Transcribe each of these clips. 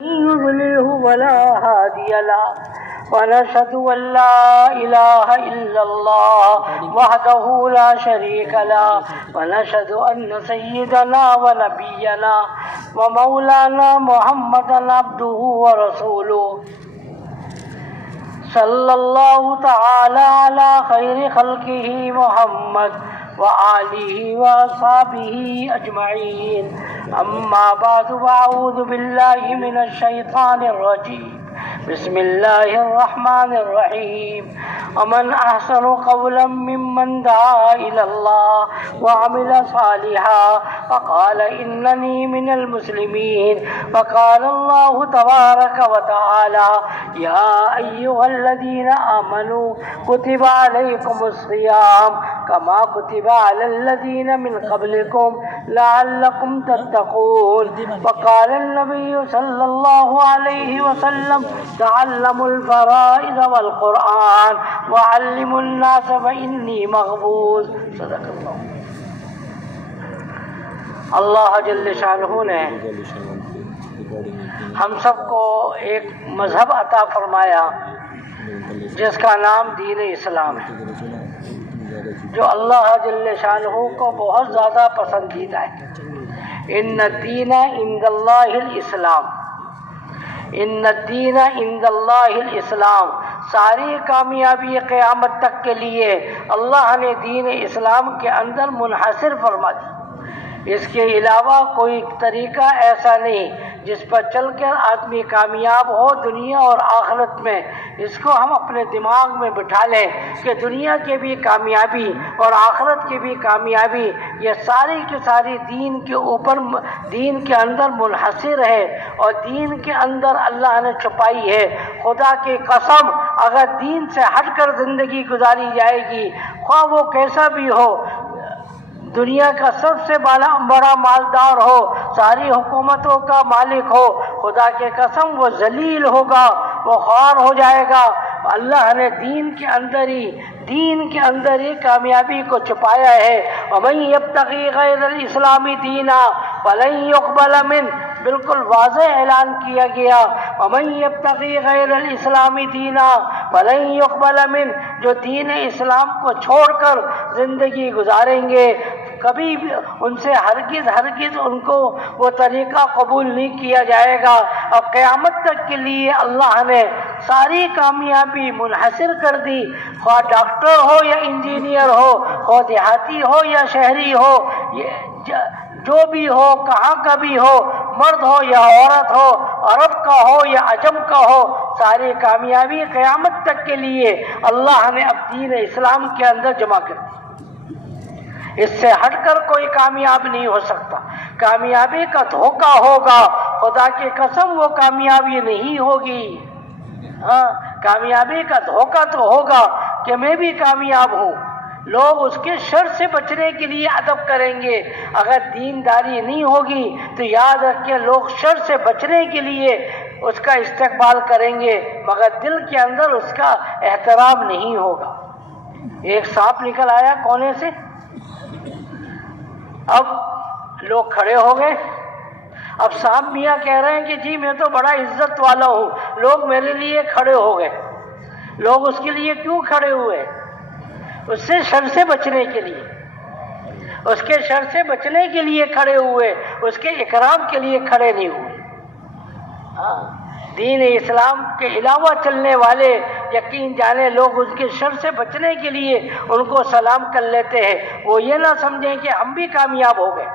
يضلله ولا هادي له ونشهد أن لا إله إلا الله وحده لا شريك له ونشهد أن سيدنا ونبينا ومولانا محمدا عبده ورسوله صلى الله تعالى على خير خلقه محمد وآله وأصحابه أجمعين أما بعد فأعوذ بالله من الشيطان الرجيم بسم الله الرحمن الرحيم ومن أحسن قولا ممن دعا إلى الله وعمل صالحا فقال إنني من المسلمين وقال الله تبارك وتعالى يا أيها الذين آمنوا كتب عليكم الصيام كما كتب على الذين من قبلكم لعلكم تتقون وقال النبي صلى الله عليه وسلم تعلموا الفرائض والقرآن وعلموا الناس فإني مغبوط صدق اللہ. اللہ جل شانہ نے ہم سب کو ایک مذہب عطا فرمایا جس کا نام دین اسلام ہے، جو اللہ جل شانہ کو بہت زیادہ پسندیدہ ہے. ان الدین عند اللہ الاسلام، ان الدین عند اللہ الاسلام. ساری کامیابی قیامت تک کے لیے اللہ نے دین اسلام کے اندر منحصر فرما دی. اس کے علاوہ کوئی طریقہ ایسا نہیں جس پر چل کر آدمی کامیاب ہو دنیا اور آخرت میں. اس کو ہم اپنے دماغ میں بٹھا لیں کہ دنیا کی بھی کامیابی اور آخرت کی بھی کامیابی یہ ساری کی ساری دین کے اوپر، دین کے اندر منحصر ہے، اور دین کے اندر اللہ نے چھپائی ہے. خدا کی قسم اگر دین سے ہٹ کر زندگی گزاری جائے گی، خواہ وہ کیسا بھی ہو، دنیا کا سب سے بڑا مالدار ہو، ساری حکومتوں کا مالک ہو، خدا کے قسم وہ ذلیل ہوگا، وہ خوار ہو جائے گا. اللہ نے دین کے اندر ہی کامیابی کو چھپایا ہے. وَمَن يَبْتَغِي غَيْرَ الْإِسْلَامِ دِينًا فَلَن يُقْبَلَ مِنْهُ، بالکل واضح اعلان کیا گیا. وَمَن يَبْتَغِي غَيْرَ الْإِسْلَامِ دِينًا فَلَن يُقْبَلَ مِنْهُ، جو دین اسلام کو چھوڑ کر زندگی گزاریں گے کبھی بھی ان سے ہرگز ان کو وہ طریقہ قبول نہیں کیا جائے گا. اب قیامت تک کے لیے اللہ نے ساری کامیابی منحصر کر دی. خواہ ڈاکٹر ہو یا انجینئر ہو، خواہ دیہاتی ہو یا شہری ہو، جو بھی ہو، کہاں کا بھی ہو، مرد ہو یا عورت ہو، عرب کا ہو یا عجم کا ہو، ساری کامیابی قیامت تک کے لیے اللہ نے اب دین اسلام کے اندر جمع کر دی. اس سے ہٹ کر کوئی کامیاب نہیں ہو سکتا. کامیابی کا دھوکہ ہوگا، خدا کی قسم وہ کامیابی نہیں ہوگی. ہاں، کامیابی کا دھوکہ تو ہوگا کہ میں بھی کامیاب ہوں. لوگ اس کے شر سے بچنے کے لیے ادب کریں گے. اگر دینداری نہیں ہوگی تو یاد رکھیں لوگ شر سے بچنے کے لیے اس کا استقبال کریں گے، مگر دل کے اندر اس کا احترام نہیں ہوگا. ایک سانپ نکل آیا کونے سے، اب لوگ کھڑے ہو گئے. اب سانپ میاں کہہ رہے ہیں کہ جی میں تو بڑا عزت والا ہوں، لوگ میرے لیے کھڑے ہو گئے. لوگ اس کے لیے کیوں کھڑے ہوئے؟ اس سے شر سے بچنے کے لیے، اس کے شر سے بچنے کے لیے کھڑے ہوئے، اس کے اکرام کے لیے کھڑے نہیں ہوئے. دین اسلام کے علاوہ چلنے والے یقین جانے لوگ اس کے شر سے بچنے کے لیے ان کو سلام کر لیتے ہیں. وہ یہ نہ سمجھیں کہ ہم بھی کامیاب ہو گئے.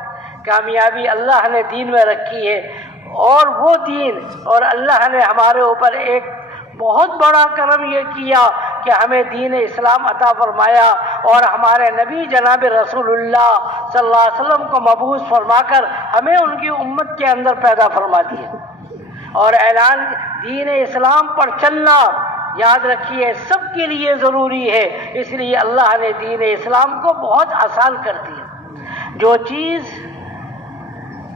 کامیابی اللہ نے دین میں رکھی ہے، اور وہ دین، اور اللہ نے ہمارے اوپر ایک بہت بڑا کرم یہ کیا کہ ہمیں دین اسلام عطا فرمایا، اور ہمارے نبی جناب رسول اللہ صلی اللہ علیہ وسلم کو مبعوث فرما کر ہمیں ان کی امت کے اندر پیدا فرما دیا. اور اعلان دین اسلام پر چلنا یاد رکھیے سب کے لیے ضروری ہے. اس لیے اللہ نے دین اسلام کو بہت آسان کر دیا. جو چیز،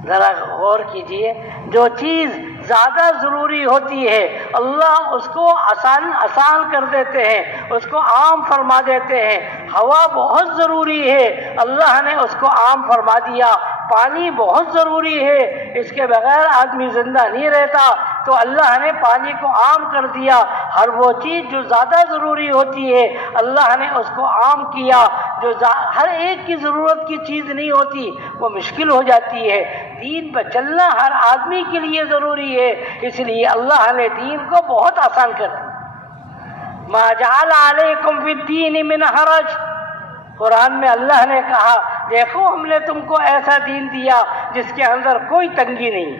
ذرا غور کیجئے، جو چیز زیادہ ضروری ہوتی ہے اللہ اس کو آسان کر دیتے ہیں، اس کو عام فرما دیتے ہیں. ہوا بہت ضروری ہے، اللہ نے اس کو عام فرما دیا. پانی بہت ضروری ہے، اس کے بغیر آدمی زندہ نہیں رہتا، تو اللہ نے پانی کو عام کر دیا۔ ہر وہ چیز جو زیادہ ضروری ہوتی ہے اللہ نے اس کو عام کیا، جو ہر ایک کی ضرورت کی چیز نہیں ہوتی وہ مشکل ہو جاتی ہے۔ دین پہ چلنا ہر آدمی کے لیے ضروری ہے، اس لیے اللہ نے دین کو بہت آسان کر دیا۔ ما جعل علیکم فی الدین من حرج، قرآن میں اللہ نے کہا دیکھو ہم نے تم کو ایسا دین دیا جس کے اندر کوئی تنگی نہیں،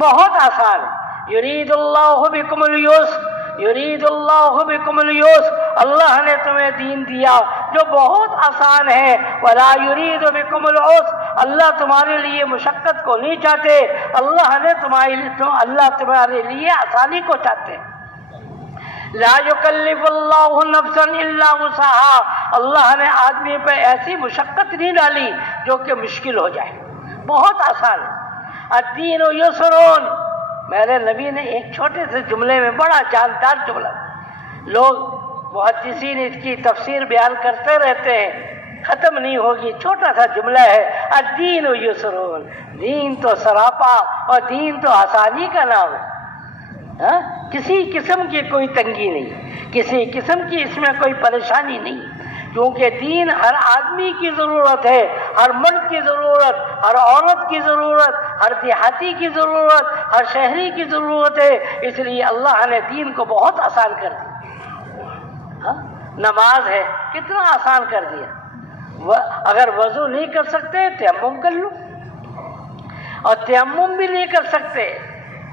بہت آسان۔ یرید اللہ بکم اليسر، یرید اللہ بکم اليسر، اللہ نے تمہیں دین دیا جو بہت آسان ہے۔ ولا یرید بکم العسر، اللہ تمہارے لیے مشقت کو نہیں چاہتے، اللہ تمہارے لیے آسانی کو چاہتے ہیں۔ لا یکلف اللہ نفسا الا وسعها، اللہ نے آدمی پہ ایسی مشقت نہیں ڈالی جو کہ مشکل ہو جائے، بہت آسان ہے۔ الدین یسرون، میرے نبی نے ایک چھوٹے سے جملے میں بڑا جاندار جملہ، لوگ محدثین اس کی تفسیر بیان کرتے رہتے ہیں، ختم نہیں ہوگی، چھوٹا سا جملہ ہے، الدین یسرون، دین تو سراپا اور دین تو آسانی کا نام ہے۔ کسی قسم کی کوئی تنگی نہیں، کسی قسم کی اس میں کوئی پریشانی نہیں، کیونکہ دین ہر آدمی کی ضرورت ہے، ہر مرد کی ضرورت، ہر عورت کی ضرورت، ہر دیہاتی کی ضرورت، ہر شہری کی ضرورت ہے، اس لیے اللہ نے دین کو بہت آسان کر دیا۔ نماز ہے کتنا آسان کر دیا، اگر وضو نہیں کر سکتے تیمم کر لو، اور تیمم بھی نہیں کر سکتے،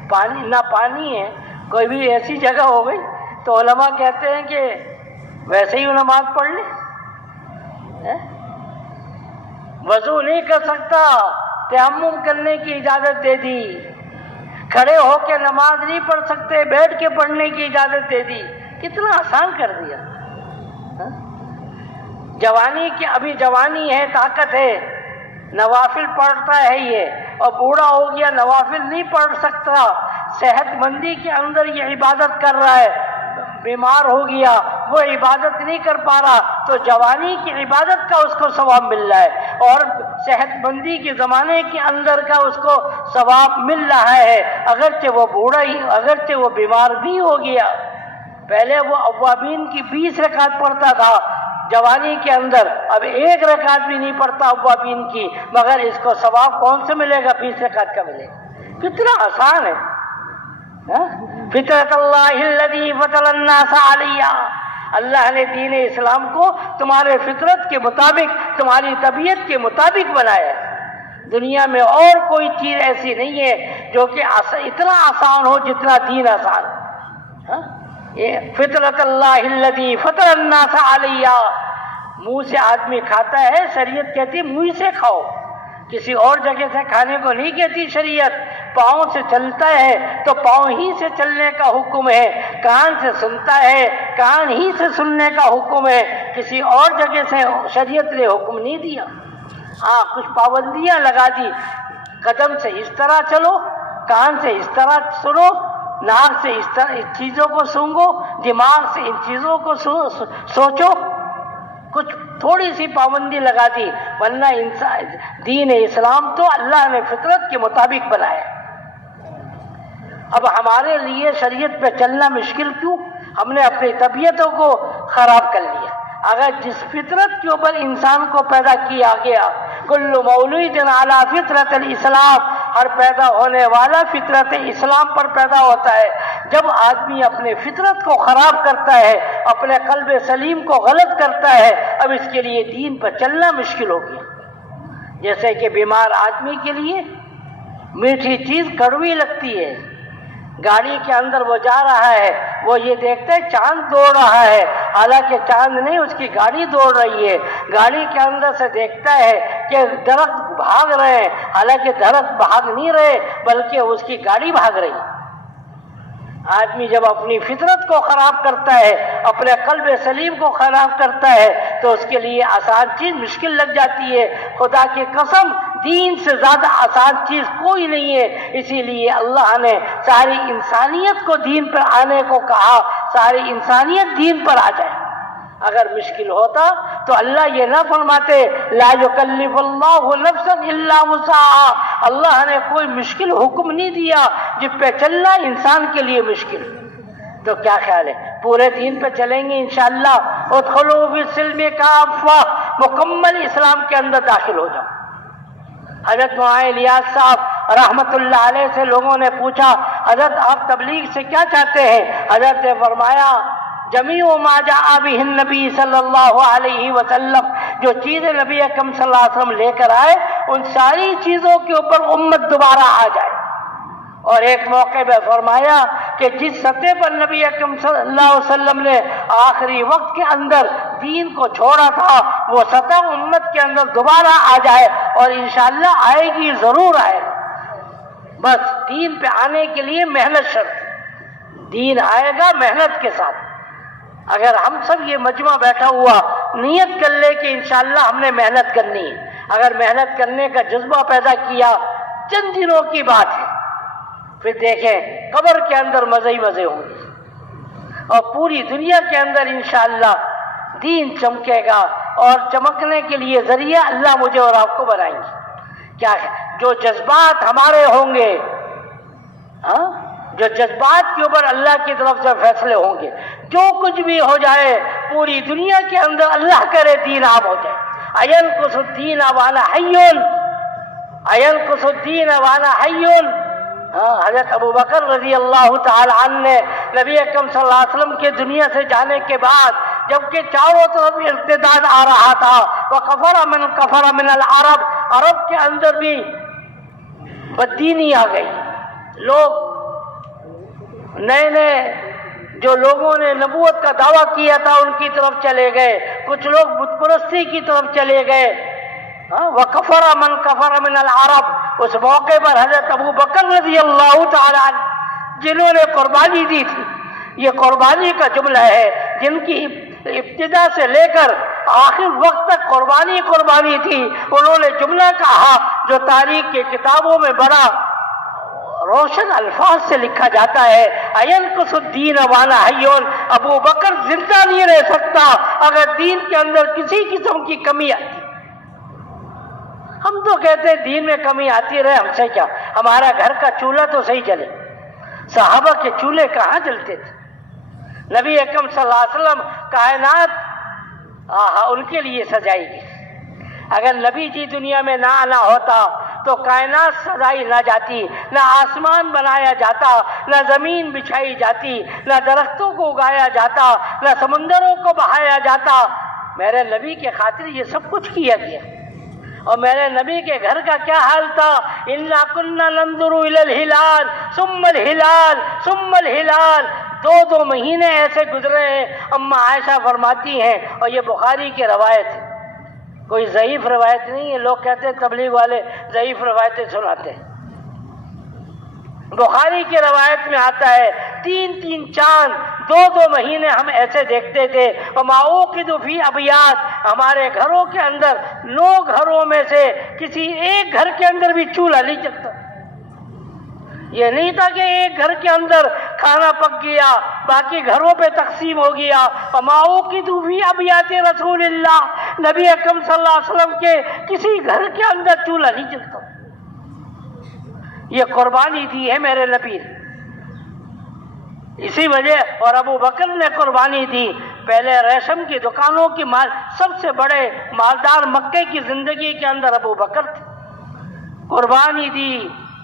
پانی نہ پانی ہے، کوئی بھی ایسی جگہ ہو گئی تو علماء کہتے ہیں کہ ویسے ہی نماز پڑھ لے۔ وضو نہیں کر سکتا، تیمم کرنے کی اجازت دے دی، کھڑے ہو کے نماز نہیں پڑھ سکتے، بیٹھ کے پڑھنے کی اجازت دے دی، کتنا آسان کر دیا۔ جوانی کی ابھی جوانی ہے، طاقت ہے، نوافل پڑھتا ہے یہ، اور بوڑھا ہو گیا نوافل نہیں پڑھ سکتا، صحت مندی کے اندر یہ عبادت کر رہا ہے، بیمار ہو گیا وہ عبادت نہیں کر پا رہا، تو جوانی کی عبادت کا اس کو ثواب مل رہا ہے، اور صحت مندی کے زمانے کے اندر کا اس کو ثواب مل رہا ہے، اگرچہ وہ بوڑھا ہی، اگرچہ وہ بیمار بھی ہو گیا۔ پہلے وہ اوابین کی 20 رکعت پڑھتا تھا جوانی کے اندر، اب 1 رکعت بھی نہیں پڑھتا اوابین کی، مگر اس کو ثواب کون سے ملے گا؟ 20 رکعت کا ملے گا، کتنا آسان ہے۔ فطرت اللہ الذی فطر الناس علیہا، اللہ نے دین اسلام کو تمہارے فطرت کے مطابق، تمہاری طبیعت کے مطابق بنایا ہے۔ دنیا میں اور کوئی چیز ایسی نہیں ہے جو کہ اتنا آسان ہو جتنا دین آسان ہے۔ فطرت اللہ الذی فطر الناس علیہا، منہ سے آدمی کھاتا ہے، شریعت کہتی منہ سے کھاؤ، کسی اور جگہ سے کھانے کو نہیں کہتی شریعت۔ پاؤں سے چلتا ہے تو پاؤں ہی سے چلنے کا حکم ہے، کان سے سنتا ہے کان ہی سے سننے کا حکم ہے، کسی اور جگہ سے شریعت نے حکم نہیں دیا۔ ہاں کچھ پابندیاں لگا دی، قدم سے اس طرح چلو، کان سے اس طرح سنو، ناک سے اس چیزوں کو سونگو، دماغ سے ان چیزوں کو سوچو، کچھ تھوڑی سی پابندی لگا دی، ورنہ دین اسلام تو اللہ نے فطرت کے مطابق بنایا۔ اب ہمارے لیے شریعت پہ چلنا مشکل کیوں؟ ہم نے اپنی طبیعتوں کو خراب کر لیا۔ اگر جس فطرت کے اوپر انسان کو پیدا کیا گیا، کل مولود علی فطرت الاسلام، ہر پیدا ہونے والا فطرت اسلام پر پیدا ہوتا ہے۔ جب آدمی اپنے فطرت کو خراب کرتا ہے، اپنے قلب سلیم کو غلط کرتا ہے، اب اس کے لیے دین پر چلنا مشکل ہو گیا۔ جیسے کہ بیمار آدمی کے لیے میٹھی چیز کڑوی لگتی ہے، گاڑی کے اندر وہ جا رہا ہے، وہ یہ دیکھتا ہے چاند دوڑ رہا ہے، حالانکہ چاند نہیں، اس کی گاڑی دوڑ رہی ہے۔ گاڑی کے اندر سے دیکھتا ہے کہ درخت بھاگ رہے ہیں، حالانکہ درخت بھاگ نہیں رہے بلکہ اس کی گاڑی بھاگ رہی ہے۔ آدمی جب اپنی فطرت کو خراب کرتا ہے، اپنے قلب سلیم کو خراب کرتا ہے، تو اس کے لیے آسان چیز مشکل لگ جاتی ہے۔ خدا کی قسم دین سے زیادہ آسان چیز کوئی نہیں ہے، اسی لیے اللہ نے ساری انسانیت کو دین پر آنے کو کہا، ساری انسانیت دین پر آ جائے۔ اگر مشکل ہوتا تو اللہ یہ نہ فرماتے لا یکلف اللہ نفسا الا وسعہا، اللہ نے کوئی مشکل حکم نہیں دیا جس پہ چلنا انسان کے لیے مشکل. تو کیا خیال ہے پورے دین پہ چلیں گے انشاءاللہ؟ ادخلوا فی السلم کافہ، مکمل اسلام کے اندر داخل ہو جاؤ. حضرت معاذ الیاس صاحب رحمت اللہ علیہ سے لوگوں نے پوچھا حضرت آپ تبلیغ سے کیا چاہتے ہیں؟ حضرت نے فرمایا جمیع ما جاء به النبی صلی اللہ علیہ وسلم، جو چیزیں نبی اکرم صلی اللہ علیہ وسلم لے کر آئے ان ساری چیزوں کے اوپر امت دوبارہ آ جائے. اور ایک موقع پہ فرمایا کہ جس سطح پر نبی اکرم صلی اللہ علیہ وسلم نے آخری وقت کے اندر دین کو چھوڑا تھا وہ سطح امت کے اندر دوبارہ آ جائے، اور انشاءاللہ آئے گی، ضرور آئے گا. بس دین پہ آنے کے لیے محنت شرط، دین آئے گا محنت کے ساتھ. اگر ہم سب یہ مجمع بیٹھا ہوا نیت کر لے کہ انشاءاللہ ہم نے محنت کرنی ہے، اگر محنت کرنے کا جذبہ پیدا کیا چند دنوں کی بات ہے، پھر دیکھیں قبر کے اندر مزے ہی مزے ہوں گے اور پوری دنیا کے اندر انشاءاللہ دین چمکے گا، اور چمکنے کے لیے ذریعہ اللہ مجھے اور آپ کو بنائیں گے. کیا ہے جو جذبات ہمارے ہوں گے، جو جذبات کے اوپر اللہ کی طرف سے فیصلے ہوں گے، جو کچھ بھی ہو جائے پوری دنیا کے اندر اللہ کرے دین عام ہو جائے. اینقص الدین وانا حی، اینقص الدین وانا حی. حضرت ابو بکر رضی اللہ تعالی عنہ نے نبی اکرم صلی اللہ علیہ وسلم کے دنیا سے جانے کے بعد جبکہ چاروں طرف ارتداد آ رہا تھا، وَكَفَرَ مِنَ الْعَرَبِ، عرب کے اندر بھی بددینی آ گئی. لوگ نئے نئے جو لوگوں نے نبوت کا دعویٰ کیا تھا ان کی طرف چلے گئے، کچھ لوگ بت پرستی کی طرف چلے گئے. وَكَفَرَ مِنَ الْعَرَبِ، اس موقع پر حضرت ابو بکر رضی اللہ تعالیٰ عنہ جنہوں نے قربانی دی تھی، یہ قربانی کا جملہ ہے، جن کی ابتدا سے لے کر آخر وقت تک قربانی قربانی تھی، انہوں نے جملہ کہا جو تاریخ کے کتابوں میں بڑا روشن الفاظ سے لکھا جاتا ہے، اَيَنْقُصُ الدِّينَ وَأَنَا حَيٌّ، ابو بکر زندہ نہیں رہ سکتا اگر دین کے اندر کسی قسم کی کمی آتی. ہم تو کہتے ہیں دین میں کمی آتی رہے، ہم سے کیا، ہمارا گھر کا چولہا تو صحیح چلے. صحابہ کے چولہے کہاں جلتے تھے؟ نبی اکرم صلی اللہ علیہ وسلم کائنات ان کے لیے سجائی گئی. اگر نبی جی دنیا میں نہ آنا ہوتا تو کائنات سجائی نہ جاتی، نہ آسمان بنایا جاتا، نہ زمین بچھائی جاتی، نہ درختوں کو اگایا جاتا، نہ سمندروں کو بہایا جاتا. میرے نبی کے خاطر یہ سب کچھ کیا گیا. اور میرے نبی کے گھر کا کیا حال تھا؟ اِنَّا كُنَّا نَنظُرُ إِلَى الْهِلَالِ ثُمَّ الْهِلَالِ ثُمَّ الْهِلَالِ. دو مہینے ایسے گزرے ہیں. اما عائشہ فرماتی ہیں، اور یہ بخاری کی روایت ہے، کوئی ضعیف روایت نہیں ہے. لوگ کہتے ہیں تبلیغ والے ضعیف روایتیں سناتے ہیں. بخاری کی روایت میں آتا ہے 3 چاند 2 مہینے ہم ایسے دیکھتے تھے. وَمَا أُوقِدُ فِي أَبْيَاتٍ، ہمارے گھروں کے اندر 9 گھروں میں سے کسی ایک گھر کے اندر بھی چولہا نہیں جلتا. یہ نہیں تھا کہ ایک گھر کے اندر کھانا پک گیا باقی گھروں پہ تقسیم ہو گیا. وَمَا أُوقِدُ فِي أَبْيَاتِ رَسُولِ اللَّهِ، نبی اکرم صلی اللہ علیہ وسلم کے کسی گھر کے اندر چولہا نہیں جلتا. یہ قربانی دی ہے میرے نبی نے. اسی وجہ اور ابو بکر نے قربانی دی. پہلے ریشم کی دکانوں کی سب سے بڑے مالدار مکے کی زندگی کے اندر ابو بکر تھے. قربانی دی،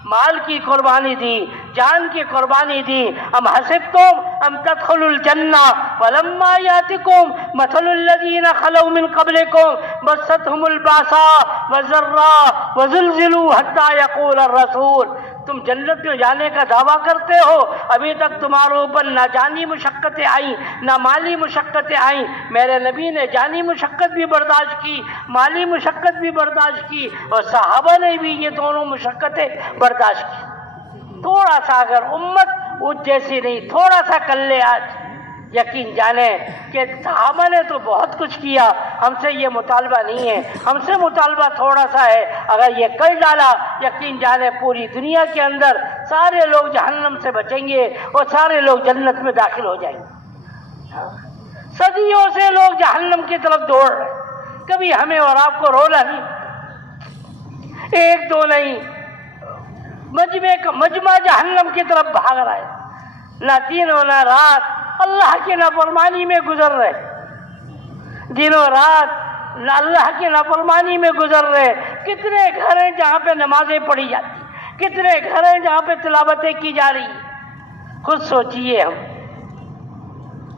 مال کی قربانی دی، جان کی قربانی دی. ام حسبتم ام تدخلوا الجنہ ولما یاتکم مثل الذین خلوا من قبلکم مستهم الباساء والضراء وزلزلوا حتى یقول الرسول. تم جنت میں جانے کا دعویٰ کرتے ہو، ابھی تک تمہارے اوپر نہ جانی مشقتیں آئیں نہ مالی مشقتیں آئیں. میرے نبی نے جانی مشقت بھی برداشت کی، مالی مشقت بھی برداشت کی، اور صحابہ نے بھی یہ دونوں مشقتیں برداشت کی. تھوڑا سا اگر امت اس جیسی نہیں، تھوڑا سا کر لے آج، یقین جانے کہ صحابہ نے تو بہت کچھ کیا. ہم سے یہ مطالبہ نہیں ہے، ہم سے مطالبہ تھوڑا سا ہے. اگر یہ کر ڈالا یقین جانے پوری دنیا کے اندر سارے لوگ جہنم سے بچیں گے اور سارے لوگ جنت میں داخل ہو جائیں گے. صدیوں سے لوگ جہنم کی طرف دوڑ رہے ہیں. کبھی ہمیں اور آپ کو رونا نہیں، ایک دو نہیں، مجمع جہنم کی طرف بھاگ رہا ہے، نہ دن و نہ رات اللہ کی نافرمانی میں گزر رہے، دن و رات اللہ کی نافرمانی میں گزر رہے۔ کتنے گھر ہیں جہاں پہ نمازیں پڑھی جاتی، کتنے گھر ہیں جہاں پہ تلاوتیں کی جا رہی ہیں۔ خود سوچئے، ہم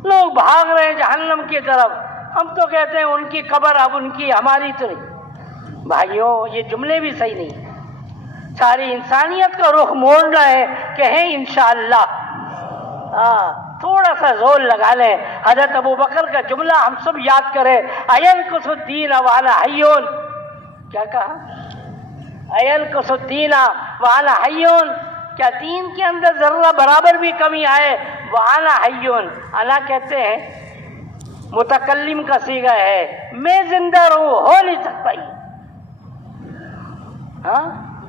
لوگ بھاگ رہے ہیں جہنم کی طرف، ہم تو کہتے ہیں ان کی قبر اب ان کی، ہماری تو نہیں۔ بھائیوں یہ جملے بھی صحیح نہیں، ساری انسانیت کا رخ موڑنا ہے، کہیں انشاءاللہ۔ تھوڑا سا زور لگا لیں، حضرت ابو بکر کا جملہ ہم سب یاد کریں، اینقص الدین وانا حیون، کیا کہا؟ اینقص الدین وانا حیون، کیا دین کے اندر ذرہ برابر بھی کمی آئے؟ وانا حیون، انا کہتے ہیں متکلم کا صیغہ ہے، میں زندہ رہوں، ہو نہیں سکتا ہی۔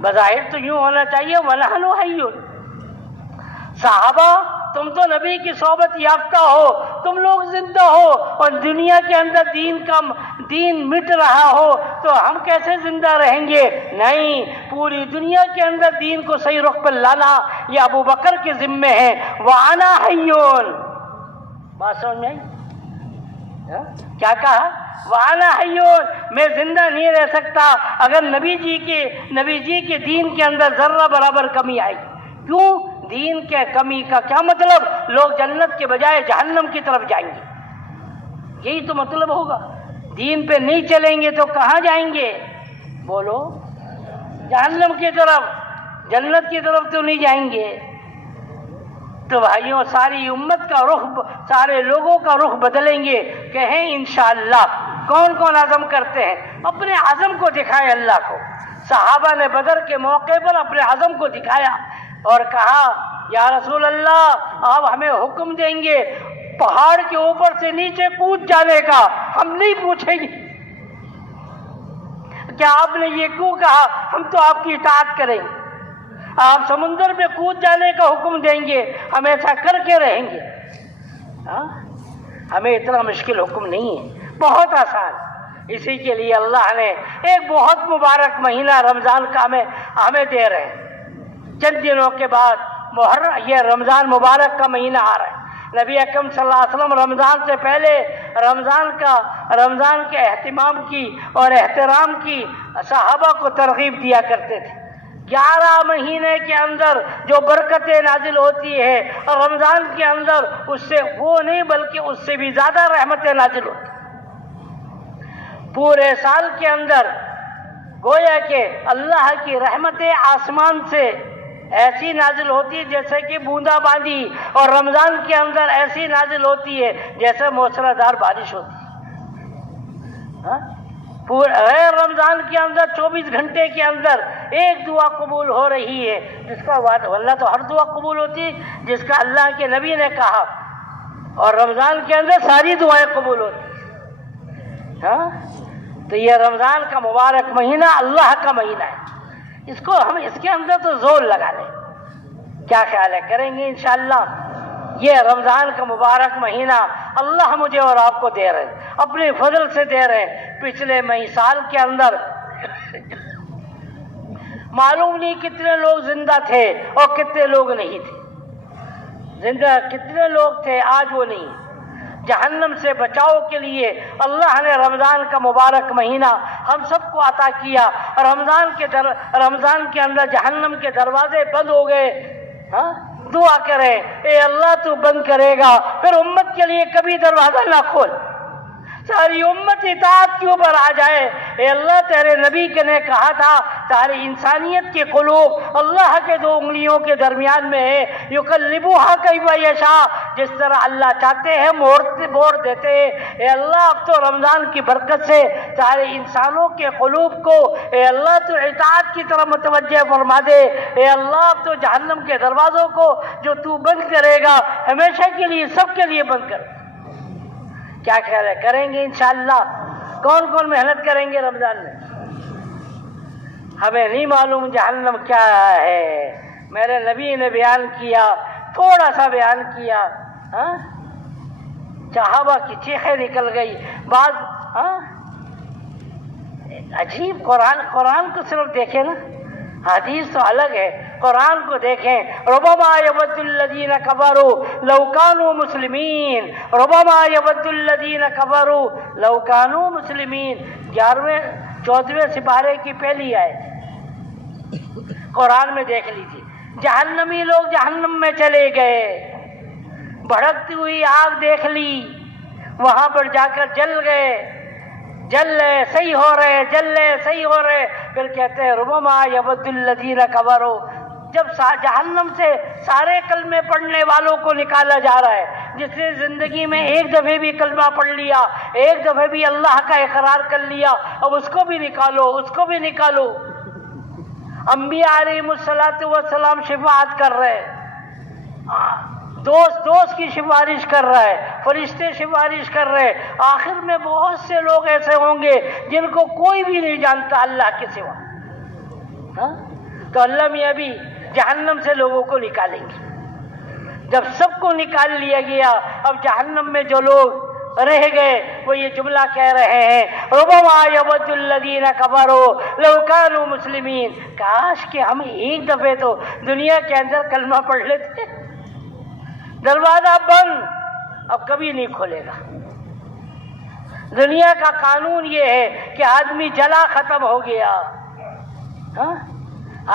بظاہر تو یوں ہونا چاہیے ونحن حیون۔ صحابہ تم تو نبی کی صحبت یافتہ ہو، تم لوگ زندہ ہو، اور دنیا کے اندر دین مٹ رہا ہو تو ہم کیسے زندہ رہیں گے؟ نہیں، پوری دنیا کے اندر دین کو صحیح رخ پر لانا یہ ابو بکر کے ذمے ہے۔ وَأَنَا حَيٌّ، بات سمجھ میں آئی؟ کیا کہا؟ وَأَنَا حَيٌّ، میں زندہ نہیں رہ سکتا اگر نبی جی کے دین کے اندر ذرہ برابر کمی آئے۔ کیوں؟ دین کے کمی کا کیا مطلب؟ لوگ جنت کے بجائے جہنم کی طرف جائیں گے، یہی تو مطلب ہوگا۔ دین پہ نہیں چلیں گے تو کہاں جائیں گے؟ بولو، جہنم کی طرف، جنت کی طرف تو نہیں جائیں گے۔ تو بھائیوں ساری امت کا رخ، سارے لوگوں کا رخ بدلیں گے، کہیں انشاءاللہ۔ کون کون عزم کرتے ہیں؟ اپنے عزم کو دکھائے اللہ کو۔ صحابہ نے بدر کے موقع پر اپنے عزم کو دکھایا اور کہا یا رسول اللہ آپ ہمیں حکم دیں گے پہاڑ کے اوپر سے نیچے کود جانے کا، ہم نہیں پوچھیں گے کیا آپ نے یہ کیوں کہا، ہم تو آپ کی اطاعت کریں گے۔ آپ سمندر میں کود جانے کا حکم دیں گے، ہم ایسا کر کے رہیں گے۔ ہمیں اتنا مشکل حکم نہیں ہے، بہت آسان۔ اسی کے لیے اللہ نے ایک بہت مبارک مہینہ رمضان کا ہمیں دے رہے ہیں۔ چند دنوں کے بعد یہ رمضان مبارک کا مہینہ آ رہا ہے۔ نبی اکرم صلی اللہ علیہ وسلم رمضان سے پہلے رمضان کے اہتمام کی اور احترام کی صحابہ کو ترغیب دیا کرتے تھے۔ 11 مہینے کے اندر جو برکتیں نازل ہوتی ہے اور رمضان کے اندر اس سے وہ نہیں بلکہ اس سے بھی زیادہ رحمتیں نازل ہوتی ہیں۔ پورے سال کے اندر گویا کہ اللہ کی رحمتیں آسمان سے ایسی نازل ہوتی ہے جیسے کہ بوندا باندی، اور رمضان کے اندر ایسی نازل ہوتی ہے جیسے موسلادھار بارش ہوتی ہے۔ غیر رمضان کے اندر 24 گھنٹے کے اندر ایک دعا قبول ہو رہی ہے، جس کا ورنہ تو ہر دعا قبول ہوتی ہے جس کا اللہ کے نبی نے کہا، اور رمضان کے اندر ساری دعائیں قبول ہوتی ہیں۔ تو یہ رمضان کا مبارک مہینہ اللہ کا مہینہ ہے، اس کو ہم اس کے اندر تو زور لگا لیں۔ کیا خیال ہے، کریں گے انشاءاللہ؟ یہ رمضان کا مبارک مہینہ اللہ مجھے اور آپ کو دے رہے ہیں، اپنے فضل سے دے رہے ہیں۔ پچھلے سال کے اندر معلوم نہیں کتنے لوگ زندہ تھے اور کتنے لوگ نہیں تھے، زندہ کتنے لوگ تھے آج وہ نہیں۔ جہنم سے بچاؤ کے لیے اللہ نے رمضان کا مبارک مہینہ ہم سب کو عطا کیا۔ رمضان کے اندر جہنم کے دروازے بند ہو گئے۔ دعا کریں اے اللہ تو بند کرے گا پھر امت کے لیے کبھی دروازہ نہ کھول، ساری امت اطاعت کے اوپر آ جائے۔ اے اللہ تیرے نبی نے کہا تھا ساری انسانیت کے قلوب اللہ کے 2 انگلیوں کے درمیان میں ہے، یقلبوہا کیف یشاء، جس طرح اللہ چاہتے ہیں موڑ دیتے ہیں۔ اے اللہ اب تو رمضان کی برکت سے سارے انسانوں کے قلوب کو اے اللہ تو اطاعت کی طرف متوجہ فرما دے۔ اے اللہ اب تو جہنم کے دروازوں کو جو تو بند کرے گا ہمیشہ کے لیے سب کے لیے بند کر۔ کیا خیال ہے، کریں گے انشاءاللہ؟ کون کون محنت کریں گے رمضان میں؟ ہمیں نہیں معلوم جہنم کیا ہے، میرے نبی نے بیان کیا، تھوڑا سا بیان کیا، صحابہ کی چیخیں نکل گئی، بعض عجیب قرآن کو صرف دیکھیں نا، حدیث تو الگ ہے، قرآن کو دیکھیں۔ ربما یود الذین کفروا لو کانوا مسلمین، ربما یود الذین کفروا لو کانوا مسلمین، 14ویں سپارے کی پہلی آیت قرآن میں دیکھ لیجیے۔ جہنمی لوگ جہنم میں چلے گئے، بھڑکتی ہوئی آگ دیکھ لی، وہاں پر جا کر جل گئے، جل رہے صحیح ہو رہے، جل رہے صحیح ہو رہے، پھر کہتے ہیں ربما یود الذین کفروا۔ جب جہنم سے سارے کلمے پڑھنے والوں کو نکالا جا رہا ہے، جس نے زندگی میں ایک دفعہ بھی کلمہ پڑھ لیا، ایک دفعہ بھی اللہ کا اقرار کر لیا، اب اس کو بھی نکالو، اس کو بھی نکالو۔ انبیاء علیہم السلام شفاعت کر رہے، دوست کی سفارش کر رہا ہے، فرشتے سفارش کر رہے، آخر میں بہت سے لوگ ایسے ہوں گے جن کو کوئی بھی نہیں جانتا اللہ کے سوا، تو اللہ میاں بھی جہنم سے لوگوں کو نکالیں گے۔ جب سب کو نکال لیا گیا، اب جہنم میں جو لوگ رہ گئے وہ یہ جملہ کہہ رہے ہیں ربما یود الذین کفروا لو کانوا مسلمین، کاش کہ ہم ایک دفعہ تو دنیا کے اندر کلمہ پڑھ لیتے۔ دروازہ بند، اب کبھی نہیں کھولے گا۔ دنیا کا قانون یہ ہے کہ آدمی جلا ختم ہو گیا،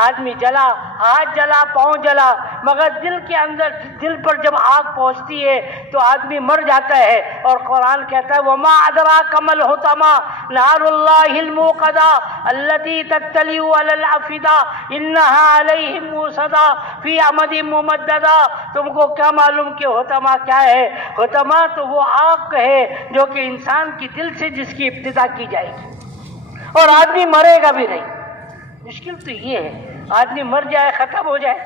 آدمی جلا، ہاتھ جلا، پاؤں جلا، مگر دل کے اندر، دل پر جب آگ پہنچتی ہے تو آدمی مر جاتا ہے۔ اور قرآن کہتا ہے وَمَا أَدْرَاكَ مَا الْحُطَمَةُ نَارُ اللَّهِ الْمُوقَدَةُ الَّتِي تَطَّلِعُ عَلَى الْأَفْئِدَةِ إِنَّهَا عَلَيْهِم مُّؤْصَدَةٌ فِي أَمَدٍ مُّمَدَّدَةٍ۔ تم کو کیا معلوم کہ حطمہ کیا ہے؟ حطمہ تو وہ آگ ہے جو کہ انسان کی دل سے جس کی ابتدا کی جائے گی، اور آدمی مرے گا بھی نہیں۔ مشکل تو یہ ہے آدمی مر جائے، ختم ہو جائے۔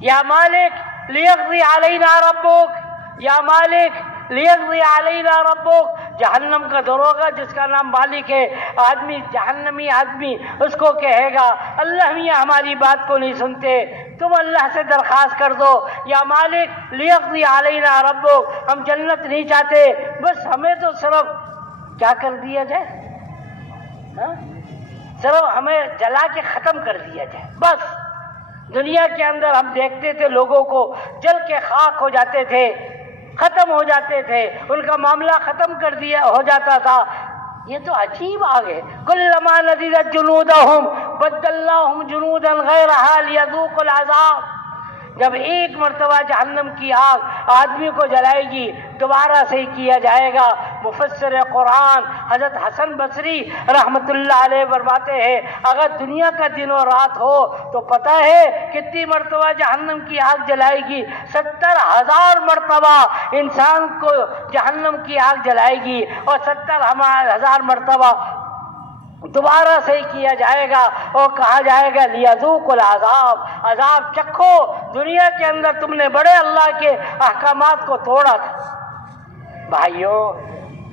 یا مالک لیقضی علینا ربک، یا مالک لیقضی علینا ربک، جہنم کا دروغہ جس کا نام مالک ہے، آدمی جہنمی آدمی اس کو کہے گا اللہ میاں ہماری بات کو نہیں سنتے، تم اللہ سے درخواست کر دو، یا مالک لیقضی علینا ربک، ہم جنت نہیں چاہتے، بس ہمیں تو صرف کیا کر دیا جائے، صرف ہمیں جلا کے ختم کر دیا جائے۔ بس دنیا کے اندر ہم دیکھتے تھے لوگوں کو جل کے خاک ہو جاتے تھے، ختم ہو جاتے تھے، ان کا معاملہ ختم کر دیا ہو جاتا تھا۔ یہ تو عجیب آگ ہے، کلما نضجت جلودہم بدلناہم جلودا غیرہا لیذوقوا العذاب۔ جب ایک مرتبہ جہنم کی آگ آدمی کو جلائے گی، دوبارہ سے کیا جائے گا۔ مفسر قرآن حضرت حسن بصری رحمت اللہ علیہ فرماتے ہیں اگر دنیا کا دن و رات ہو تو پتہ ہے کتنی مرتبہ جہنم کی آگ جلائے گی؟ 70,000 مرتبہ انسان کو جہنم کی آگ جلائے گی، اور 70,000 مرتبہ دوبارہ سے کیا جائے گا، اور کہا جائے گا لیذوقوا العذاب، عذاب چکھو، دنیا کے اندر تم نے بڑے اللہ کے احکامات کو توڑا تھا۔ بھائیوں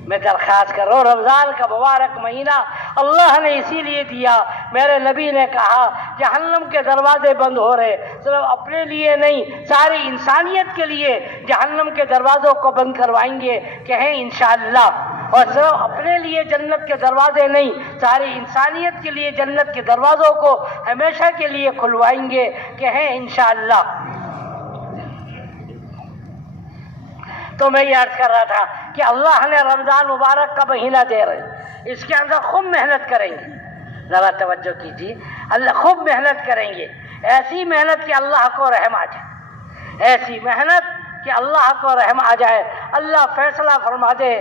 میں درخواست کر رہا ہوں، رمضان کا مبارک مہینہ اللہ نے اسی لیے دیا، میرے نبی نے کہا جہنم کے دروازے بند ہو رہے، صرف اپنے لیے نہیں ساری انسانیت کے لیے جہنم کے دروازوں کو بند کروائیں گے، کہیں انشاءاللہ۔ اور صرف اپنے لیے جنت کے دروازے نہیں، ساری انسانیت کے لیے جنت کے دروازوں کو ہمیشہ کے لیے کھلوائیں گے، کہیں انشاءاللہ۔ تو میں یہ عرض کر رہا تھا کہ اللہ نے رمضان مبارک کا مہینہ دے رہے، اس کے اندر خوب محنت کریں گے، ذرا توجہ کیجیے، اللہ خوب محنت کریں گے، ایسی محنت کہ اللہ کو رحم آ جائے، ایسی محنت کہ اللہ کو رحم آ جائے، اللہ فیصلہ فرما دے،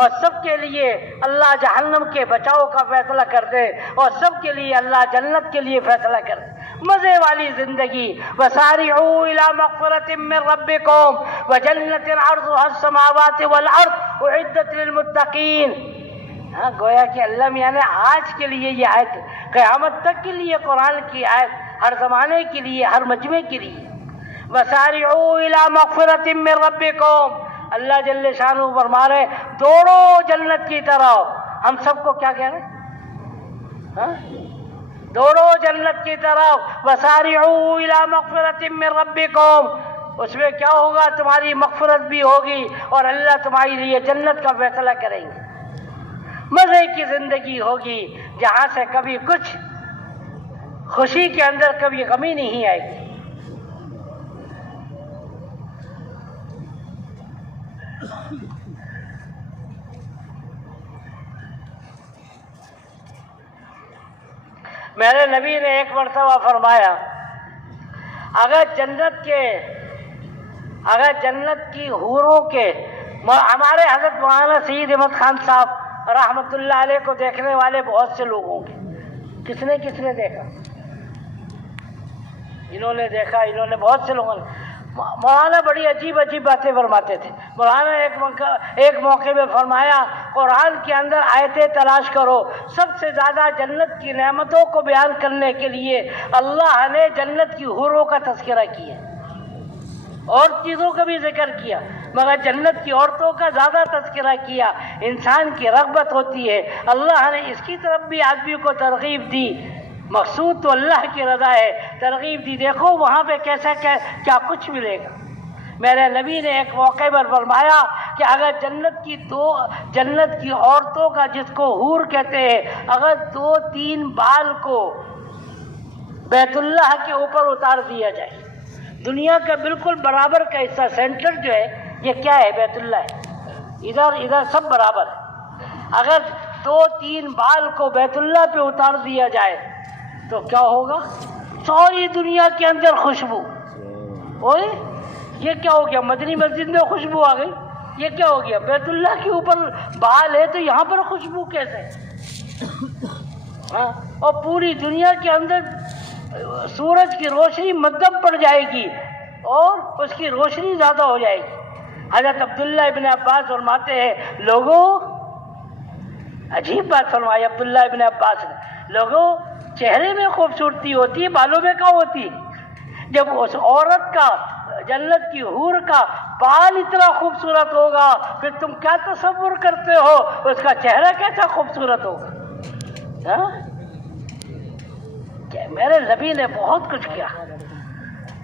اور سب کے لیے اللہ جہنم کے بچاؤ کا فیصلہ کر دے، اور سب کے لیے اللہ جنت کے لیے فیصلہ کر دے، مزے والی زندگی۔ وَسَارِعُوا إِلَى مَغْفِرَةٍ مِّن رَّبِّكُمْ وَجَنَّةٍ عَرْضُهَا السَّمَاوَاتُ وَالْأَرْضُ أُعِدَّتْ لِلْمُتَّقِينَ۔ گویا کہ اللہ میاں نے آج کے لیے یہ آیت، قیامت تک کے لیے قرآن کی آیت، ہر زمانے کے لیے، ہر مجمع کے لیے۔ وَسَارِعُوا إِلَى مَغْفِرَةٍ مِّن رَّبِّكُمْ، اللہ جل شانہ فرما رہے دوڑو جنت کی طرف۔ ہم سب کو کیا کہہ رہے ہیں؟ دوڑو جنت کی طرف۔ وسارعوا الی مغفرۃ من ربکم، اس میں کیا ہوگا؟ تمہاری مغفرت بھی ہوگی اور اللہ تمہارے لیے جنت کا فیصلہ کریں گے۔ مزے کی زندگی ہوگی جہاں سے کبھی کچھ خوشی کے اندر کبھی غمی نہیں آئے گی۔ میرے نبی نے ایک مرتبہ فرمایا اگر جنت کی حوروں کے، ہمارے حضرت مولانا سید احمد خان صاحب رحمۃ اللہ علیہ کو دیکھنے والے بہت سے لوگ ہوں گے، کس نے دیکھا؟ انہوں نے دیکھا، انہوں نے بہت سے لوگوں نے۔ مولانا بڑی عجیب باتیں فرماتے تھے۔ مولانا ایک موقع میں فرمایا قرآن کے اندر آیتیں تلاش کرو، سب سے زیادہ جنت کی نعمتوں کو بیان کرنے کے لیے اللہ نے جنت کی حوروں کا تذکرہ کیا، اور چیزوں کا بھی ذکر کیا، مگر جنت کی عورتوں کا زیادہ تذکرہ کیا۔ انسان کی رغبت ہوتی ہے، اللہ نے اس کی طرف بھی آدمی کو ترغیب دی، مقصود تو اللہ کی رضا ہے، ترغیب دی، دیکھو وہاں پہ کیا کچھ ملے گا۔ میرے نبی نے ایک موقع پر فرمایا کہ اگر جنت کی عورتوں کا، جس کو حور کہتے ہیں، اگر 2-3 بال کو بیت اللہ کے اوپر اتار دیا جائے، دنیا کا بالکل برابر کا حصہ، سینٹر جو ہے یہ کیا ہے؟ بیت اللہ ہے، ادھر سب برابر ہے۔ اگر 2-3 بال کو بیت اللہ پہ اتار دیا جائے تو کیا ہوگا؟ ساری دنیا کے اندر خوشبو۔ اوئے یہ کیا ہو گیا؟ مدنی مسجد میں خوشبو آ گئی، یہ کیا ہو گیا؟ بیت اللہ کے اوپر بال ہے تو یہاں پر خوشبو کیسے؟ ہاں، اور پوری دنیا کے اندر سورج کی روشنی مدھم پڑ جائے گی اور اس کی روشنی زیادہ ہو جائے گی۔ حضرت عبداللہ ابن عباس فرماتے ہیں، لوگوں، عجیب بات فرمائی عبداللہ ابن عباس نے، لوگوں چہرے میں خوبصورتی ہوتی ہے، بالوں میں کیا ہوتی؟ جب اس عورت کا، جنت کی حور کا بال اتنا خوبصورت ہوگا، پھر تم کیا تصور کرتے ہو اس کا چہرہ کیسا خوبصورت ہوگا؟ میرے نبی نے بہت کچھ کیا،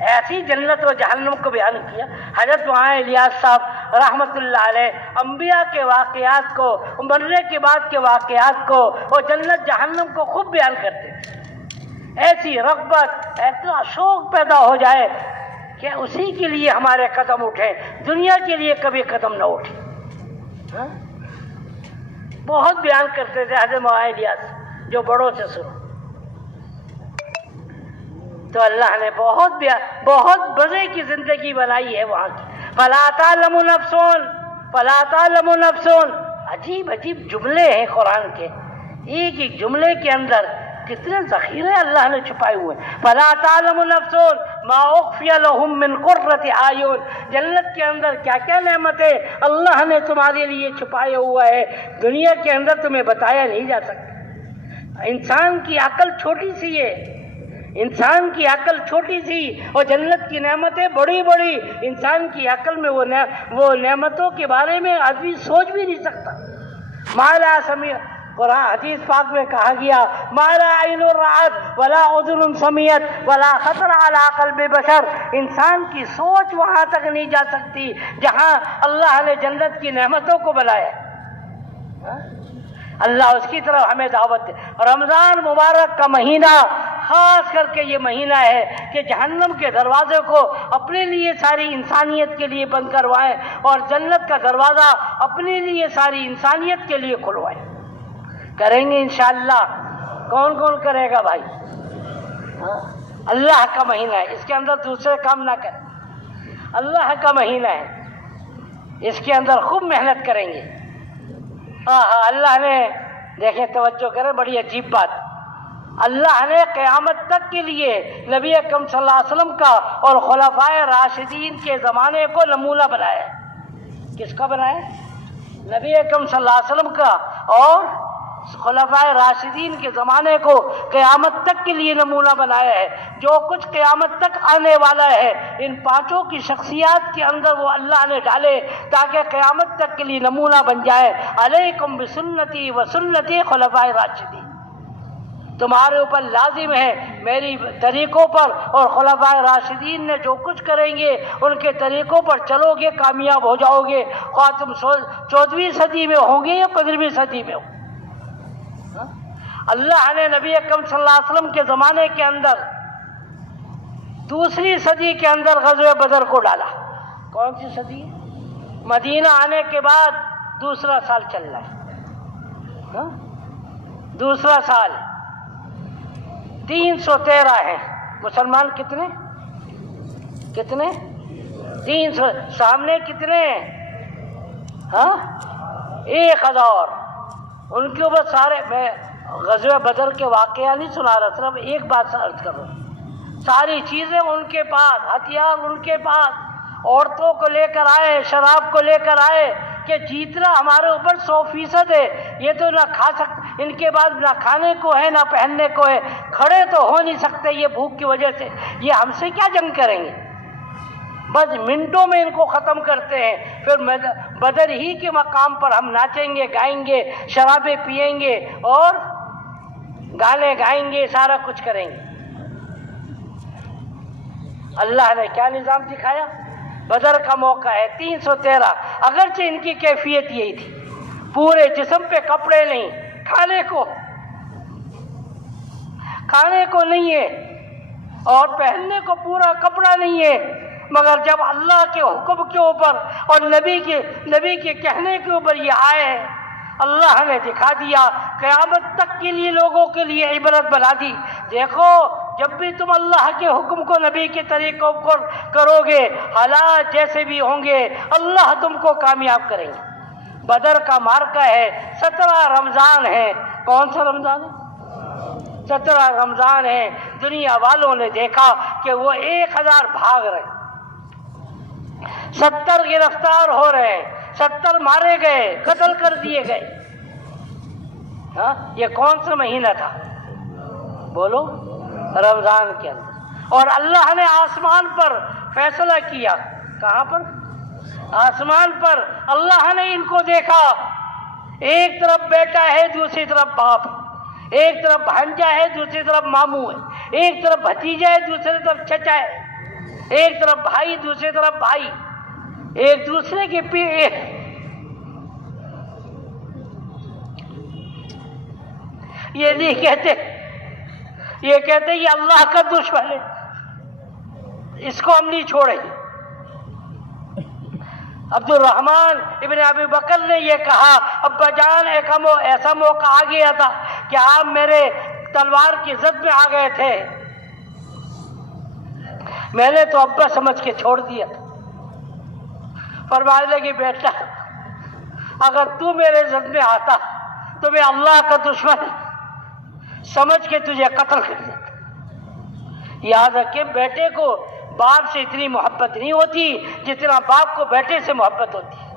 ایسی جنت و جہنم کو بیان کیا۔ حضرت مولانا الیاس صاحب رحمۃ اللہ علیہ انبیاء کے واقعات کو، مرنے کے بعد کے واقعات کو اور جنت جہنم کو خوب بیان کرتے تھے۔ ایسی رغبت، ایسا شوق پیدا ہو جائے کہ اسی کے لیے ہمارے قدم اٹھے، دنیا کے لیے کبھی قدم نہ اٹھے۔ بہت بیان کرتے تھے حضرت مولانا الیاس، جو بڑوں سے سنو۔ تو اللہ نے بہت مزے کی زندگی بنائی ہے وہاں کی۔ فَلَا تَعْلَمُ نَفْسٌ فَلَا تَعْلَمُ نَفْسٌ، عجیب جملے ہیں قرآن کے، ایک جملے کے اندر کتنے ذخیرے اللہ نے چھپائے ہوئے۔ فَلَا تَعْلَمُ نَفْسٌ مَا أُخْفِيَ لَهُم مِّن قُرَّةِ أَعْيُنٍ، جنت کے اندر کیا کیا نعمتیں اللہ نے تمہارے لیے چھپائے ہوا ہے، دنیا کے اندر تمہیں بتایا نہیں جا سکتا۔ انسان کی عقل چھوٹی سی ہے، انسان کی عقل چھوٹی سی اور جنت کی نعمتیں بڑی بڑی، انسان کی عقل میں وہ نعمتوں کے بارے میں آدمی سوچ بھی نہیں سکتا۔ مالا سمیع، قرآن حدیث پاک میں کہا گیا، مالا عین رأت ولا اذن سمعت ولا خطر علی قلب بشر، انسان کی سوچ وہاں تک نہیں جا سکتی جہاں اللہ نے جنت کی نعمتوں کو بلایا۔ اللہ اس کی طرف ہمیں دعوت دے۔ رمضان مبارک کا مہینہ خاص کر کے یہ مہینہ ہے کہ جہنم کے دروازے کو اپنے لیے ساری انسانیت کے لیے بند کروائیں اور جنت کا دروازہ اپنے لیے ساری انسانیت کے لیے کھلوائیں۔ کریں گے انشاءاللہ؟ کون کون کرے گا بھائی؟ اللہ کا مہینہ ہے، اس کے اندر دوسرے کام نہ کریں، اللہ کا مہینہ ہے، اس کے اندر خوب محنت کریں گے۔ اللہ نے، دیکھیں توجہ کریں، بڑی عجیب بات، اللہ نے قیامت تک کے لیے نبی اکرم صلی اللہ علیہ وسلم کا اور خلفائے راشدین کے زمانے کو نمونہ بنایا ہے۔ کس کا بنایا؟ نبی اکرم صلی اللہ علیہ وسلم کا اور خلفائے راشدین کے زمانے کو قیامت تک کے لیے نمونہ بنایا ہے۔ جو کچھ قیامت تک آنے والا ہے ان پانچوں کی شخصیات کے اندر وہ اللہ نے ڈالے تاکہ قیامت تک کے لیے نمونہ بن جائے۔ علیکم بسنتی و سنتی خلفائے راشدین، تمہارے اوپر لازم ہے میری طریقوں پر اور خلفائے راشدین نے جو کچھ کریں گے ان کے طریقوں پر چلو گے کامیاب ہو جاؤ گے، خواہ تم 14ویں صدی میں ہوں گے یا 15ویں صدی میں ہو۔ اللہ نے نبی اکرم صلی اللہ علیہ وسلم کے زمانے کے اندر دوسری صدی کے اندر غزوہ بدر کو ڈالا. کون سی صدی؟ مدینہ آنے کے بعد دوسرا سال چل رہا ہے. دوسرا سال 313 ہے. مسلمان کتنے 300. سامنے کتنے ہیں؟ 1000. ان کے اوپر سارے، میں غزوہ بدر کے واقعہ نہیں سنا رہا، صرف ایک بات عرض کر رہا ہوں. ساری چیزیں ان کے پاس، ہتھیار ان کے پاس، عورتوں کو لے کر آئے، شراب کو لے کر آئے کہ جیتنا ہمارے اوپر 100% ہے. یہ تو نہ کھا سکتے، ان کے بعد نہ کھانے کو ہے نہ پہننے کو ہے، کھڑے تو ہو نہیں سکتے یہ بھوک کی وجہ سے. یہ ہم سے کیا جنگ کریں گے؟ بس منٹوں میں ان کو ختم کرتے ہیں. پھر بدر ہی کے مقام پر ہم ناچیں گے، گائیں گے، شرابیں پئیں گے اور گانے گائیں گے، سارا کچھ کریں گے. اللہ نے کیا نظام دکھایا؟ بدر کا موقع ہے 313. اگرچہ ان کی کیفیت یہی تھی، پورے جسم پہ کپڑے نہیں، کھانے کو نہیں ہے اور پہننے کو پورا کپڑا نہیں ہے. مگر جب اللہ کے حکم کے اوپر اور نبی کے کہنے کے اوپر یہ آئے ہیں، اللہ نے دکھا دیا. قیامت تک کے لیے لوگوں کے لیے عبرت بنا دی. دیکھو جب بھی تم اللہ کے حکم کو، نبی کے طریقوں کو کرو گے، حالات جیسے بھی ہوں گے اللہ تم کو کامیاب کریں گے. بدر کا معرکہ ہے، 17 رمضان ہے. کون سا رمضان ہے؟ 17 رمضان ہے. دنیا والوں نے دیکھا کہ وہ 1000 بھاگ رہے، 70 گرفتار ہو رہے ہیں، 70 مارے گئے، قتل کر دیے گئے. یہ کون سا مہینہ تھا؟ بولو. رمضان کے اندر. اور اللہ نے آسمان پر فیصلہ کیا. کہاں پر؟ آسمان پر. اللہ نے ان کو دیکھا، ایک طرف بیٹا ہے، دوسری طرف باپ، ایک طرف بھانجا ہے، دوسری طرف ماموں ہے، ایک طرف بھتیجا ہے، دوسری طرف چچا ہے، ایک طرف بھائی، دوسری طرف بھائی، ایک دوسرے کے یہ نہیں کہتے، یہ کہتے یہ اللہ کا دشمن ہے، اس کو ہم نہیں چھوڑیں گے. عبد الرحمن ابن ابی بکر نے یہ کہا، ابا جان ایسا موقع آ گیا تھا کہ آپ میرے تلوار کی زد میں آ گئے تھے، میں نے تو ابا سمجھ کے چھوڑ دیا. فرمانے لگی بیٹا اگر تو میرے زد میں آتا تو میں اللہ کا دشمن سمجھ کے تجھے قتل کر دیتا. یاد رکھیں بیٹے کو باپ سے اتنی محبت نہیں ہوتی جتنا باپ کو بیٹے سے محبت ہوتی ہے.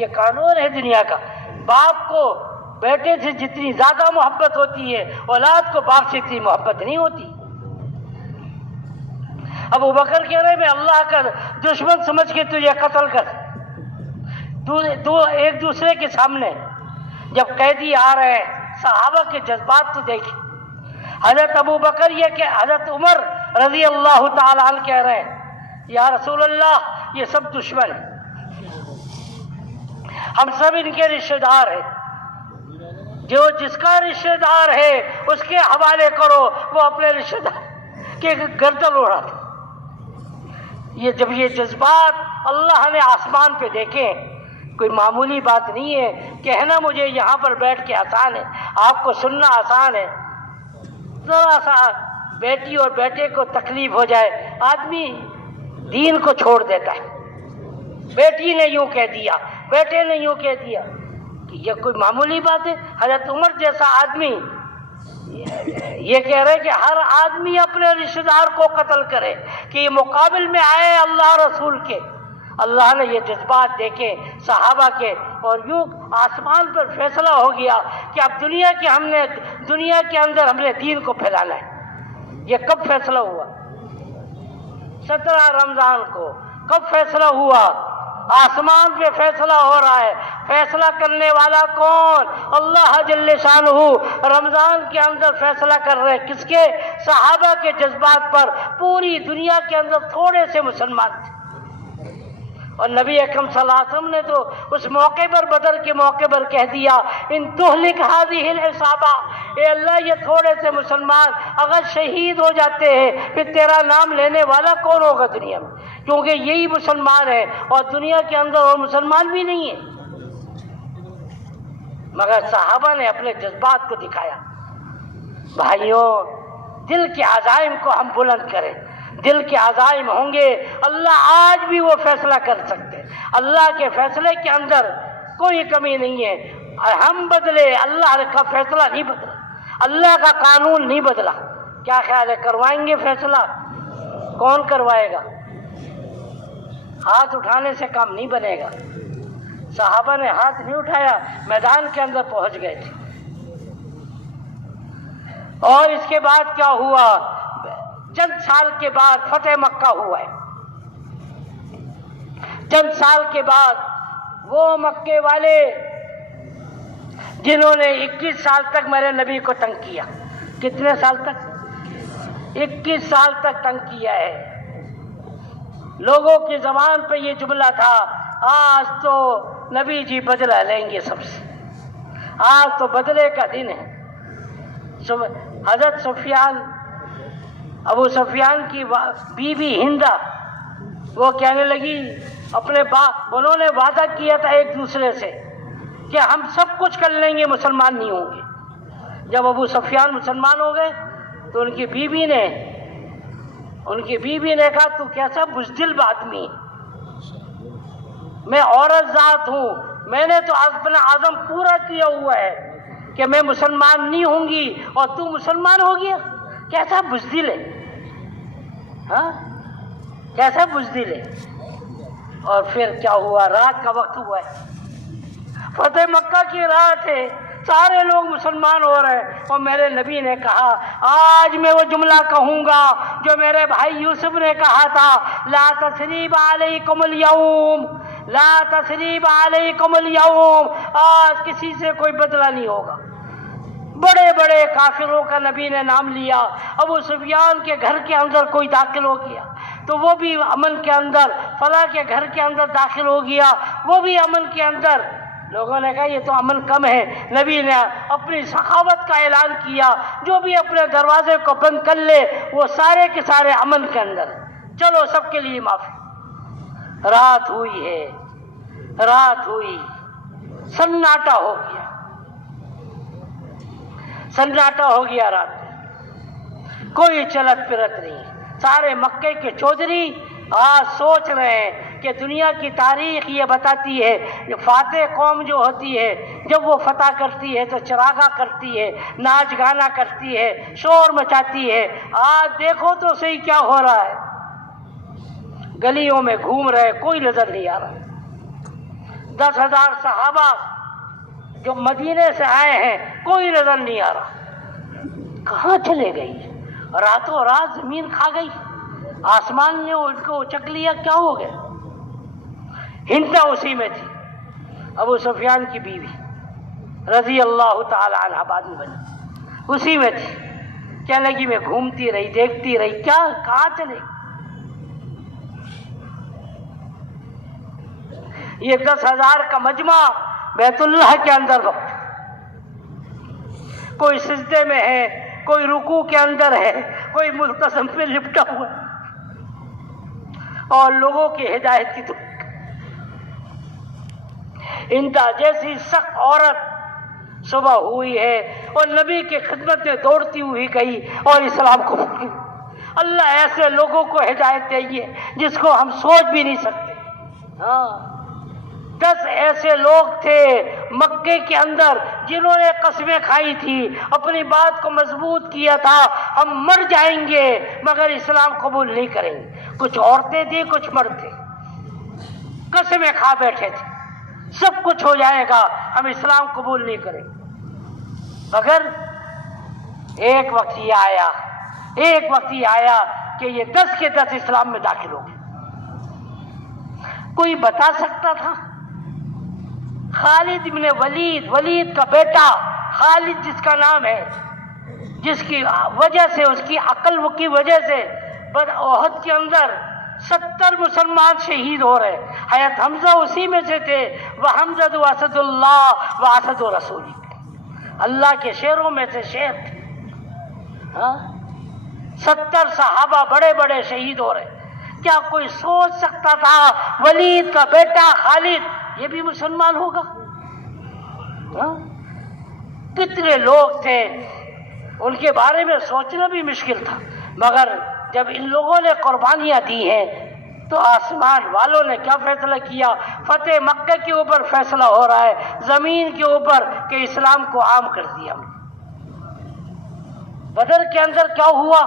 یہ قانون ہے دنیا کا. باپ کو بیٹے سے جتنی زیادہ محبت ہوتی ہے، اولاد کو باپ سے اتنی محبت نہیں ہوتی. ابو بکر کہہ رہے میں اللہ کا دشمن سمجھ کے تجھے قتل کر. دو ایک دوسرے کے سامنے جب قیدی آ رہے ہیں، صحابہ کے جذبات تو دیکھیں. حضرت ابو بکر یہ کہ حضرت عمر رضی اللہ تعالی عنہ کہہ رہے ہیں یا رسول اللہ یہ سب دشمن ہیں، ہم سب ان کے رشتہ دار ہیں، جو جس کا رشتہ دار ہے اس کے حوالے کرو. وہ اپنے رشتہ دار کے گردن اڑاتے. جب یہ جذبات اللہ نے آسمان پہ دیکھے، کوئی معمولی بات نہیں ہے. کہنا مجھے یہاں پر بیٹھ کے آسان ہے، آپ کو سننا آسان ہے. ذرا سا بیٹی اور بیٹے کو تکلیف ہو جائے آدمی دین کو چھوڑ دیتا ہے. بیٹی نے یوں کہہ دیا، بیٹے نے یوں کہہ دیا، کہ یہ کوئی معمولی بات ہے؟ حضرت عمر جیسا آدمی یہ کہہ رہے کہ ہر آدمی اپنے رشتہ دار کو قتل کرے کہ یہ مقابل میں آئے اللہ رسول کے. اللہ نے یہ جذبات دیکھے صحابہ کے، اور یوں آسمان پر فیصلہ ہو گیا کہ اب دنیا کے اندر ہم نے دین کو پھیلانا ہے. یہ کب فیصلہ ہوا؟ 17 رمضان کو. کب فیصلہ ہوا؟ آسمان پہ فیصلہ ہو رہا ہے. فیصلہ کرنے والا کون؟ اللہ جل شانہ. رمضان کے اندر فیصلہ کر رہے کس کے؟ صحابہ کے جذبات پر. پوری دنیا کے اندر تھوڑے سے مسلمان تھے اور نبی اکرم صلی اللہ علیہ وسلم نے تو اس موقع پر، بدر کے موقع پر کہہ دیا ان تہلک هذه العصابہ، اے اللہ یہ تھوڑے سے مسلمان اگر شہید ہو جاتے ہیں پھر تیرا نام لینے والا کون ہوگا دنیا میں؟ کیونکہ یہی مسلمان ہے اور دنیا کے اندر اور مسلمان بھی نہیں ہے۔ مگر صحابہ نے اپنے جذبات کو دکھایا۔ بھائیوں، دل کے عزائم کو ہم بلند کریں، دل کے عزائم ہوں گے اللہ آج بھی وہ فیصلہ کر سکتے۔ اللہ کے فیصلے کے اندر کوئی کمی نہیں ہے، ہم بدلے، اللہ کا فیصلہ نہیں بدلا، اللہ کا قانون نہیں بدلا۔ کیا خیال ہے کروائیں گے فیصلہ؟ کون کروائے گا؟ ہاتھ اٹھانے سے کام نہیں بنے گا۔ صحابہ نے ہاتھ نہیں اٹھایا، میدان کے اندر پہنچ گئے تھے۔ اور اس کے بعد کیا ہوا؟ چند سال کے بعد فتح مکہ ہوا ہے۔ چند سال کے بعد وہ مکے والے جنہوں نے 21 سال تک میرے نبی کو تنگ کیا، کتنے سال تک؟ 21 سال تک تنگ کیا ہے۔ لوگوں کی زبان پہ یہ جملہ تھا آج تو نبی جی بدلہ لیں گے سب سے، آج تو بدلے کا دن ہے۔ حضرت سفیان، ابو سفیان کی بیوی ہندہ، وہ کہنے لگی اپنے انہوں نے وعدہ کیا تھا ایک دوسرے سے کہ ہم سب کچھ کر لیں گے، مسلمان نہیں ہوں گے۔ جب ابو سفیان مسلمان ہو گئے تو ان کی بیوی نے کہا تو کیسا بزدل آدمی ہے، میں عورت ذات ہوں، میں نے تو اپنا عزم پورا کیا ہوا ہے کہ میں مسلمان نہیں ہوں گی اور تو مسلمان ہو گیا، کیسا بزدل ہے، ہاں کیسا بزدل ہے۔ اور پھر کیا ہوا؟ رات کا وقت ہوا ہے، فتح مکہ کی رات ہے، سارے لوگ مسلمان ہو رہے ہیں، اور میرے نبی نے کہا آج میں وہ جملہ کہوں گا جو میرے بھائی یوسف نے کہا تھا، لا تثریب علیکم اليوم، لا تثریب علیکم اليوم، آج کسی سے کوئی بدلہ نہیں ہوگا۔ بڑے بڑے کافروں کا نبی نے نام لیا۔ ابو سفیان کے گھر کے اندر کوئی داخل ہو گیا تو وہ بھی امن کے اندر، فلاں کے گھر کے اندر داخل ہو گیا وہ بھی امن کے اندر۔ لوگوں نے کہا یہ تو امن کم ہے، نبی نے اپنی سخاوت کا اعلان کیا، جو بھی اپنے دروازے کو بند کر لے وہ سارے کے سارے امن کے اندر، چلو سب کے لیے معافی۔ رات ہوئی ہے، رات ہوئی، سناٹا ہو گیا، سناٹا ہو گیا، رات میں کوئی چلت پھرت نہیں۔ سارے مکے کے چودھری آج سوچ رہے ہیں کہ دنیا کی تاریخ یہ بتاتی ہے کہ فاتح قوم جو ہوتی ہے جب وہ فتح کرتی ہے تو چراغاں کرتی ہے، ناچ گانا کرتی ہے، شور مچاتی ہے۔ آج دیکھو تو صحیح کیا ہو رہا ہے، گلیوں میں گھوم رہے، کوئی نظر نہیں آ رہا۔ 10,000 صحابہ جو مدینے سے آئے ہیں کوئی نظر نہیں آ رہا، کہاں چلے گئی؟ راتوں رات زمین کھا گئی، آسمان نے ان کو اچک لیا، کیا ہو گیا؟ ہندا اسی میں تھی، ابو سفیان کی بیوی رضی اللہ تعالی عنہ بعد میں بنی، اسی میں تھی۔ کہنے لگی میں گھومتی رہی، دیکھتی رہی، کیا کہاں چلے؟ یہ 10,000 کا مجمع بیت اللہ کے اندر وقت، کوئی سجدے میں ہے، کوئی رکوع کے اندر ہے، کوئی ملتزم پہ لپٹا ہوا ہے، اور لوگوں کی ہدایت کی دعا۔ ہندا جیسی سخت عورت صبح ہوئی ہے اور نبی کی خدمت میں دوڑتی ہوئی گئی اور اسلام کو پھیلائی۔ اللہ ایسے لوگوں کو ہدایت دے گی جس کو ہم سوچ بھی نہیں سکتے۔ ہاں 10 ایسے لوگ تھے مکے کے اندر جنہوں نے قسمیں کھائی تھی، اپنی بات کو مضبوط کیا تھا، ہم مر جائیں گے مگر اسلام قبول نہیں کریں گے۔ کچھ عورتیں تھیں، کچھ مرد تھے، قسمیں کھا بیٹھے تھے سب کچھ ہو جائے گا، ہم اسلام قبول نہیں کریں گے۔ مگر ایک وقت یہ آیا کہ یہ 10 کے 10 اسلام میں داخل ہو گئے۔ کوئی بتا سکتا تھا؟ خالد ابن ولید کا بیٹا خالد جس کا نام ہے، جس کی وجہ سے، اس کی عقل کی وجہ سے احد کے اندر 70 مسلمان شہید ہو رہے. حضرت حمزہ اسی میں سے تھے. وحمزہ اسد اللہ واسد رسولی، اللہ کے شیروں میں سے شیر تھے. 70 صحابہ بڑے بڑے شہید ہو رہے. کیا کوئی سوچ سکتا تھا ولید کا بیٹا خالد یہ بھی مسلمان ہوگا؟ کتنے لوگ تھے ان کے بارے میں سوچنا بھی مشکل تھا. مگر جب ان لوگوں نے قربانیاں دی ہیں تو آسمان والوں نے کیا فیصلہ کیا؟ فتح مکہ کے اوپر فیصلہ ہو رہا ہے، زمین کے اوپر کہ اسلام کو عام کر دیا. بدر کے اندر کیا ہوا؟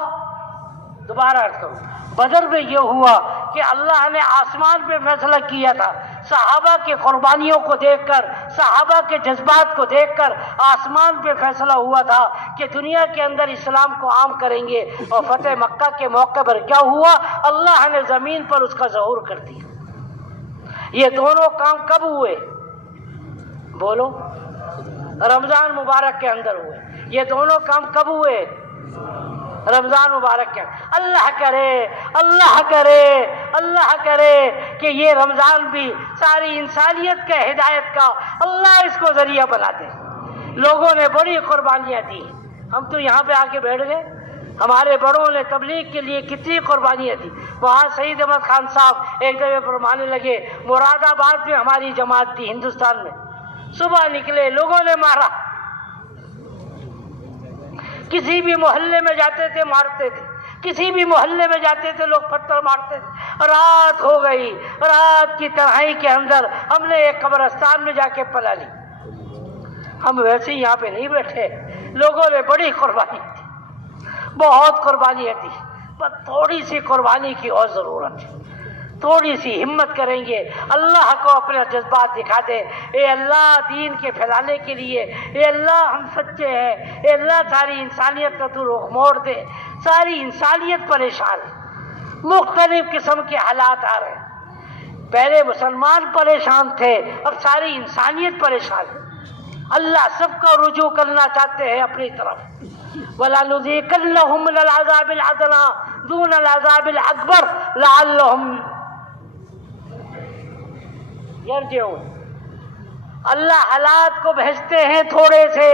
دوبارہ عرض کروں، بدر میں یہ ہوا کہ اللہ نے آسمان پہ فیصلہ کیا تھا. صحابہ کے قربانیوں کو دیکھ کر، صحابہ کے جذبات کو دیکھ کر آسمان پہ فیصلہ ہوا تھا کہ دنیا کے اندر اسلام کو عام کریں گے. اور فتح مکہ کے موقع پر کیا ہوا؟ اللہ نے زمین پر اس کا ظہور کر دیا. یہ دونوں کام کب ہوئے؟ بولو. رمضان مبارک کے اندر ہوئے. یہ دونوں کام کب ہوئے؟ رمضان مبارک کے. اللہ کرے اللہ کرے اللہ کرے کہ یہ رمضان بھی ساری انسانیت کے ہدایت کا اللہ اس کو ذریعہ بنا دے. لوگوں نے بڑی قربانیاں دی. ہم تو یہاں پہ آ کے بیٹھ گئے. ہمارے بڑوں نے تبلیغ کے لیے کتنی قربانیاں دی. وہاں سعید احمد خان صاحب ایک دفعہ فرمانے لگے مراد آباد میں ہماری جماعت تھی ہندوستان میں. صبح نکلے لوگوں نے مارا. کسی بھی محلے میں جاتے تھے مارتے تھے. کسی بھی محلے میں جاتے تھے لوگ پتھر مارتے تھے. رات ہو گئی. رات کی تنہائی کے اندر ہم نے ایک قبرستان میں جا کے پلا لی. ہم ویسے ہی یہاں پہ نہیں بیٹھے. لوگوں نے بڑی قربانی دی. بہت قربانیاں دی. پر تھوڑی سی قربانی کی اور ضرورت ہے. تھوڑی سی ہمت کریں گے اللہ کو اپنے جذبات دکھا دے. اے اللہ دین کے پھیلانے کے لیے، اے اللہ ہم سچے ہیں، اے اللہ ساری انسانیت کا تو رخ موڑ دے. ساری انسانیت پریشان ہے. مختلف قسم کے حالات آ رہے ہیں. پہلے مسلمان پریشان تھے، اب ساری انسانیت پریشان ہے. اللہ سب کا رجوع کرنا چاہتے ہیں اپنی طرف. وَلَنُذِيقَنَّهُم مِّنَ الْعَذَابِ الْأَدْنَىٰ دُونَ الْعَذَابِ الْأَكْبَرِ لَعَلَّهُمْ یرجعون. اللہ حالات کو بھیجتے ہیں تھوڑے سے.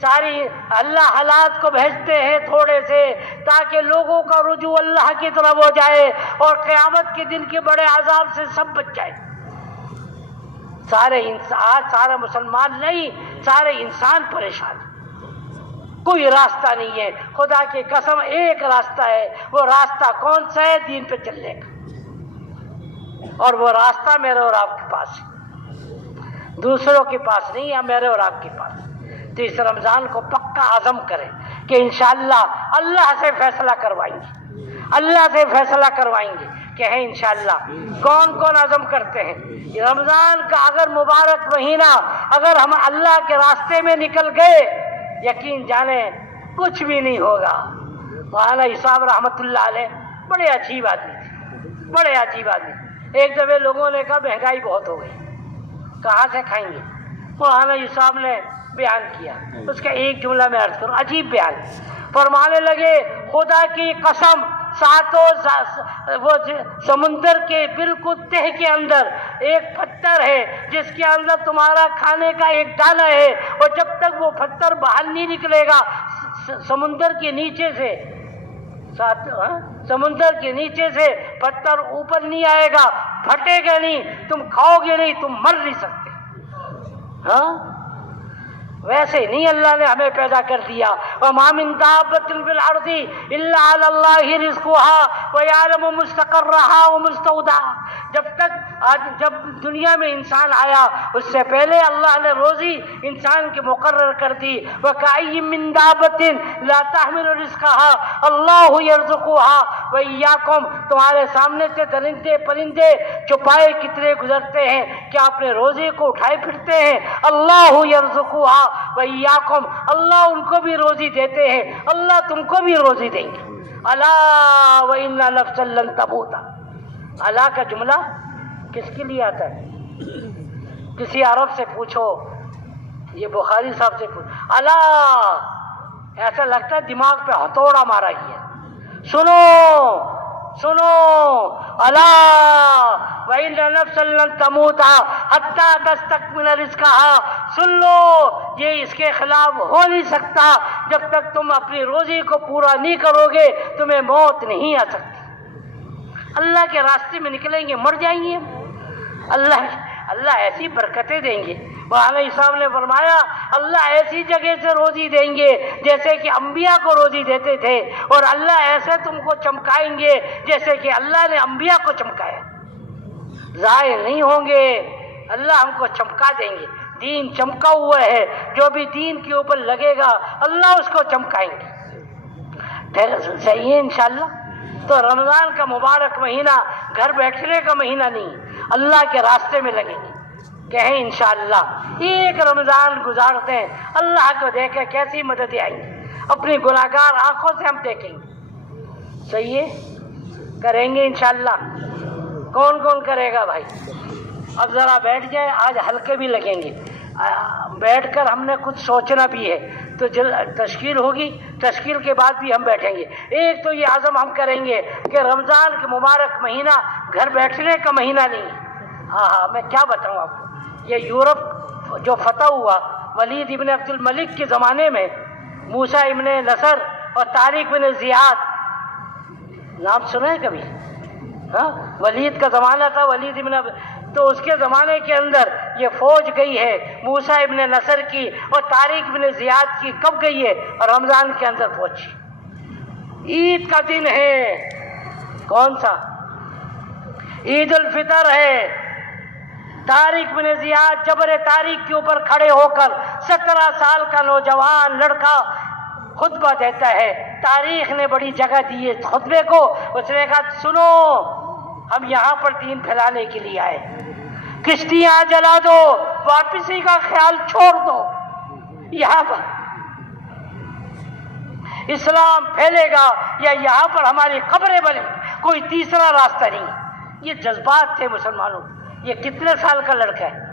اللہ حالات کو بھیجتے ہیں تھوڑے سے تاکہ لوگوں کا رجوع اللہ کی طرف ہو جائے اور قیامت کے دن کے بڑے عذاب سے سب بچ جائے. سارے مسلمان نہیں، سارے انسان پریشان. کوئی راستہ نہیں ہے. خدا کی قسم ایک راستہ ہے. وہ راستہ کون سا ہے؟ دین پہ چلنے کا. اور وہ راستہ میرے اور آپ کے پاس ہے، دوسروں کے پاس نہیں ہے، میرے اور آپ کے پاس. تو اس رمضان کو پکا عزم کریں کہ انشاءاللہ اللہ سے فیصلہ کروائیں گے. اللہ سے فیصلہ کروائیں گے کہ ہے انشاءاللہ. کون کون عزم کرتے ہیں؟ رمضان کا اگر مبارک مہینہ اگر ہم اللہ کے راستے میں نکل گئے یقین جانیں کچھ بھی نہیں ہوگا. مولانا صاحب رحمۃ اللہ علیہ بڑے عجیب آدمی تھے. بڑے عجیب آدمی. ایک دفعہ لوگوں نے کہا مہنگائی بہت ہو گئی، کہاں سے کھائیں گے؟ مولانا صاحب نے بیان کیا. اس کا ایک جملہ میں عرض کروں، عجیب بیان. فرمانے لگے خدا کی قسم وہ سمندر کے بالکل تہ کے اندر ایک پتھر ہے جس کے اندر تمہارا کھانے کا ایک دانہ ہے، اور جب تک وہ پتھر باہر نہیں نکلے گا سمندر کے نیچے سے پتھر اوپر نہیں آئے گا، پھٹے گا نہیں، تم کھاؤ گے نہیں، تم مر نہیں سکتے. ویسے نہیں اللہ نے ہمیں پیدا کر دیا. وَمَا مِن دَابَّةٍ فِي الْأَرْضِ إِلَّا عَلَى اللَّهِ رِزْقُهَا وَيَعْلَمُ مُسْتَقَرَّهَا وَمُسْتَوْدَاهَا. جب دنیا میں انسان آیا اس سے پہلے اللہ نے روزی انسان کے مقرر کر دی. وَكَأَيٍّ مِّن دَابَّةٍ لَا تَحْمِلُ رِزْقَهَا اللَّهُ يَرْزُقُهَا وَإِيَّاكُمْ. تمہارے سامنے سے درندے پرندے چھپائے کتنے گزرتے ہیں، کیا اپنے روزی کو اٹھائے پھرتے ہیں؟ اللہ يرزقها وَإِيَّاكُمْ. اللہ ان کو بھی روزی دیتے ہیں، اللہ تم کو بھی روزی دیں گے. الا وَإِنَّ نَفْسًا لَن تَمُوتَ. الا کا جملہ کس کے لیے آتا ہے؟ کسی عرب سے پوچھو، یہ بخاری صاحب سے پوچھو. الا ایسا لگتا ہے دماغ پہ ہتھوڑا مارا گیا. سنو سنو، الا وَإِنَّ نَفْسًا لَن تَمُوتَ حَتَّىٰ تَسْتَكْمِلَ رِزْقَهَا، سن لو یہ اس کے خلاف ہو نہیں سکتا، جب تک تم اپنی روزی کو پورا نہیں کرو گے تمہیں موت نہیں آ سکتی۔ اللہ کے راستے میں نکلیں گے مر جائیں گے، اللہ ایسی برکتیں دیں گے۔ مولانا صاحب نے فرمایا اللہ ایسی جگہ سے روزی دیں گے جیسے کہ انبیاء کو روزی دیتے تھے، اور اللہ ایسے تم کو چمکائیں گے جیسے کہ اللہ نے انبیاء کو چمکایا۔ ضائع نہیں ہوں گے، اللہ ہم کو چمکا دیں گے۔ دین چمکا ہوا ہے، جو بھی دین کے اوپر لگے گا اللہ اس کو چمکائیں گے۔ صحیح ہے انشاءاللہ۔ تو رمضان کا مبارک مہینہ گھر بیٹھنے کا مہینہ نہیں، اللہ کے راستے میں لگیں گے۔ کہیں انشاءاللہ ایک رمضان گزارتے ہیں، اللہ کو دیکھیں کیسی مددیں آئیں گی، اپنی گناہگار آنکھوں سے ہم دیکھیں گے۔ صحیح ہے، کریں گے انشاءاللہ۔ کون کون کرے گا بھائی؟ اب ذرا بیٹھ جائیں، آج ہلکے بھی لگیں گے، بیٹھ کر ہم نے کچھ سوچنا بھی ہے، تو تشکیل ہوگی، تشکیل کے بعد بھی ہم بیٹھیں گے۔ ایک تو یہ عزم ہم کریں گے کہ رمضان کا مبارک مہینہ گھر بیٹھنے کا مہینہ نہیں۔ ہاں میں کیا بتاؤں آپ کو، یہ یورپ جو فتح ہوا ولید ابن عبد الملک کے زمانے میں، موسیٰ ابن نصر اور طارق بن زیاد، نام سنا ہے کبھی؟ ہاں، ولید کا زمانہ تھا، ولید ابن تو اس کے زمانے کے اندر یہ فوج گئی ہے موسیٰ ابن نصر کی اور طارق بن زیاد کی، کب گئی ہے؟ رمضان کے اندر پہنچی۔ عید کا دن ہے، کون سا؟ عید الفطر ہے۔ طارق بن زیاد جبر تاریخ کے اوپر کھڑے ہو کر 17 سال کا نوجوان لڑکا خطبہ دیتا ہے۔ تاریخ نے بڑی جگہ دی ہے خطبے کو، اس نے کہا سنو، ہم یہاں پر دین پھیلانے کے لیے آئے، کشتیاں جلا دو، واپسی کا خیال چھوڑ دو، یہاں پر اسلام پھیلے گا یا یہاں پر ہماری قبریں بنے، کوئی تیسرا راستہ نہیں۔ یہ جذبات تھے مسلمانوں۔ یہ کتنے سال کا لڑکا ہے؟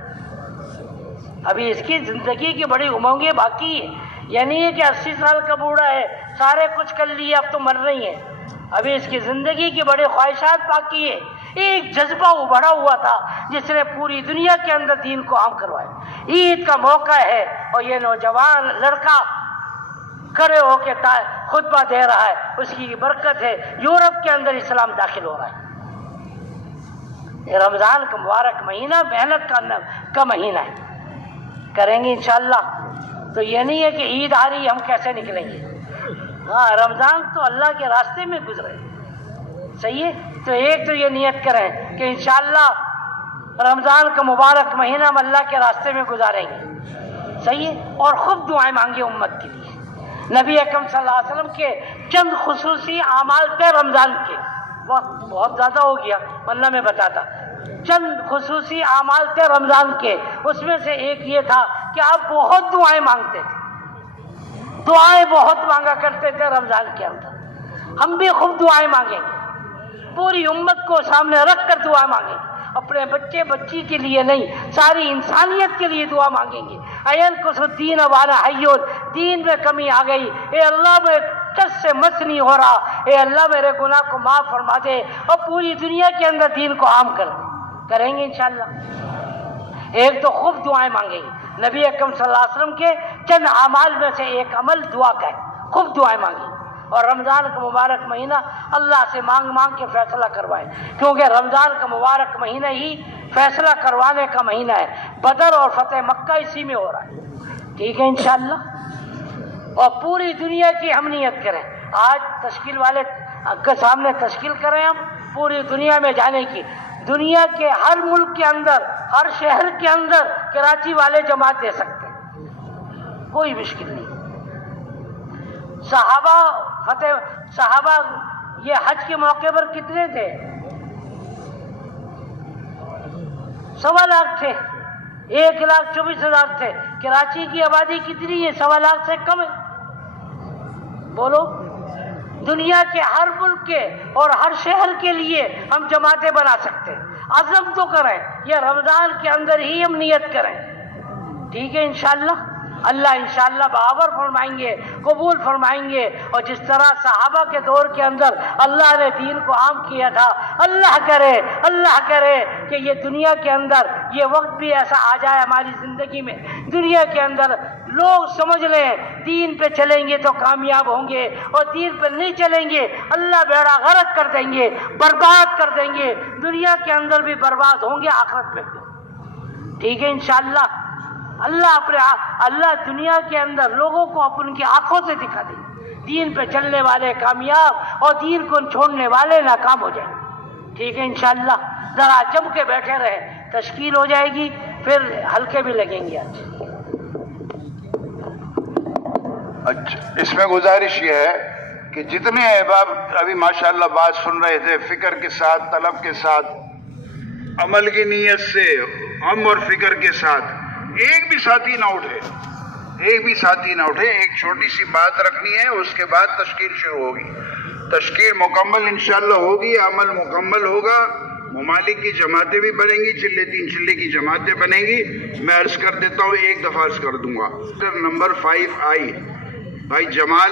ابھی اس کی زندگی کی بڑی امنگیں باقی ہے، یعنی یہ کہ 80 سال کا بوڑھا ہے، سارے کچھ کر لیے، اب تو مر رہی ہیں، ابھی اس کی زندگی کی بڑی خواہشات باقی ہے۔ ایک جذبہ ابھرا ہوا تھا جس نے پوری دنیا کے اندر دین کو عام کروایا۔ عید کا موقع ہے اور یہ نوجوان لڑکا کھڑے ہو کے خطبہ دے رہا ہے، اس کی برکت ہے یورپ کے اندر اسلام داخل ہو رہا ہے۔ یہ رمضان کا مبارک مہینہ محنت کا مہینہ ہے، کریں گے انشاءاللہ۔ تو یہ نہیں ہے کہ عید آ رہی ہے ہم کیسے نکلیں گے، ہاں رمضان تو اللہ کے راستے میں گزرے، صحیح ہے۔ تو ایک تو یہ نیت کریں کہ انشاءاللہ رمضان کا مبارک مہینہ ہم اللہ کے راستے میں گزاریں گے، صحیح ہے۔ اور خوب دعائیں مانگے امت کے لیے۔ نبی اکرم صلی اللہ علیہ وسلم کے چند خصوصی اعمال تھے رمضان کے، وقت بہت زیادہ ہو گیا ورنہ میں بتاتا، چند خصوصی اعمال تھے رمضان کے، اس میں سے ایک یہ تھا کہ آپ بہت دعائیں مانگتے تھے، دعائیں بہت مانگا کرتے تھے رمضان کے اندر۔ ہم بھی خوب دعائیں مانگیں گے، پوری امت کو سامنے رکھ کر دعا مانگیں گے، اپنے بچے بچی کے لیے نہیں، ساری انسانیت کے لیے دعا مانگیں گے۔ اَيَنْقُصُ الدِّينَ وَأَنَا حَيٌّ، دین میں کمی آ گئی، اے اللہ میں ٹس سے مس نہیں ہو رہا، اے اللہ میرے گناہ کو معاف فرما دے، اور پوری دنیا کے اندر دین کو عام کر دے، کریں گے انشاءاللہ۔ ایک تو خوب دعائیں مانگیں گے، نبی اکرم صلی اللہ علیہ وسلم کے چند اعمال میں سے ایک عمل دعا کا ہے، خوب دعائیں مانگیں۔ اور رمضان کا مبارک مہینہ اللہ سے مانگ مانگ کے فیصلہ کروائے، کیونکہ رمضان کا مبارک مہینہ ہی فیصلہ کروانے کا مہینہ ہے، بدر اور فتح مکہ اسی میں ہو رہا ہے، ٹھیک ہے انشاءاللہ۔ اور پوری دنیا کی ہم نیت کریں، آج تشکیل والے کے سامنے تشکیل کریں ہم پوری دنیا میں جانے کی، دنیا کے ہر ملک کے اندر، ہر شہر کے اندر کراچی والے جماعت دے سکتے ہیں، کوئی مشکل نہیں۔ صحابہ یہ حج کے موقع پر کتنے تھے؟ 1.25 لاکھ تھے، 1,24,000 تھے۔ کراچی کی آبادی کتنی ہے؟ 1.25 لاکھ سے کم ہے، بولو۔ دنیا کے ہر ملک کے اور ہر شہر کے لیے ہم جماعتیں بنا سکتے ہیں، عزم تو کریں، یہ رمضان کے اندر ہی ہم نیت کریں، ٹھیک ہے انشاءاللہ۔ اللہ انشاءاللہ بآور فرمائیں گے، قبول فرمائیں گے. اور جس طرح صحابہ کے دور کے اندر اللہ نے دین کو عام کیا تھا، اللہ کرے کہ یہ دنیا کے اندر یہ وقت بھی ایسا آ جائے ہماری زندگی میں، دنیا کے اندر لوگ سمجھ لیں دین پہ چلیں گے تو کامیاب ہوں گے، اور دین پہ نہیں چلیں گے اللہ بیڑا غرق کر دیں گے، برباد کر دیں گے. دنیا کے اندر بھی برباد ہوں گے، آخرت میں بھی. ٹھیک ہے انشاءاللہ. اللہ دنیا کے اندر لوگوں کو اپن کی آنکھوں سے دکھا دیں. دین پہ چلنے والے کامیاب اور دین کو چھوڑنے والے ناکام ہو جائیں. ٹھیک ہے انشاءاللہ. ذرا جم کے بیٹھے رہے، تشکیل ہو جائے گی، پھر ہلکے بھی لگیں گے. اچھا، اس میں گزارش یہ ہے کہ جتنے احباب ابھی ماشاءاللہ بات سن رہے تھے، فکر کے ساتھ، طلب کے ساتھ، عمل کی نیت سے، غم اور فکر کے ساتھ، ایک بھی ساتھی نہ اٹھے. ایک چھوٹی سی بات رکھنی ہے، اس کے بعد تشکیل شروع ہوگی. تشکیل مکمل انشاءاللہ ہوگی، عمل مکمل ہوگا. ممالک کی جماعتیں بھی بنیں گی، تین چلے کی جماعتیں بنیں گی. میں عرض کر دیتا ہوں، ایک دفعہ عرض کر دوں گا. نمبر 5 آئی بھائی جمال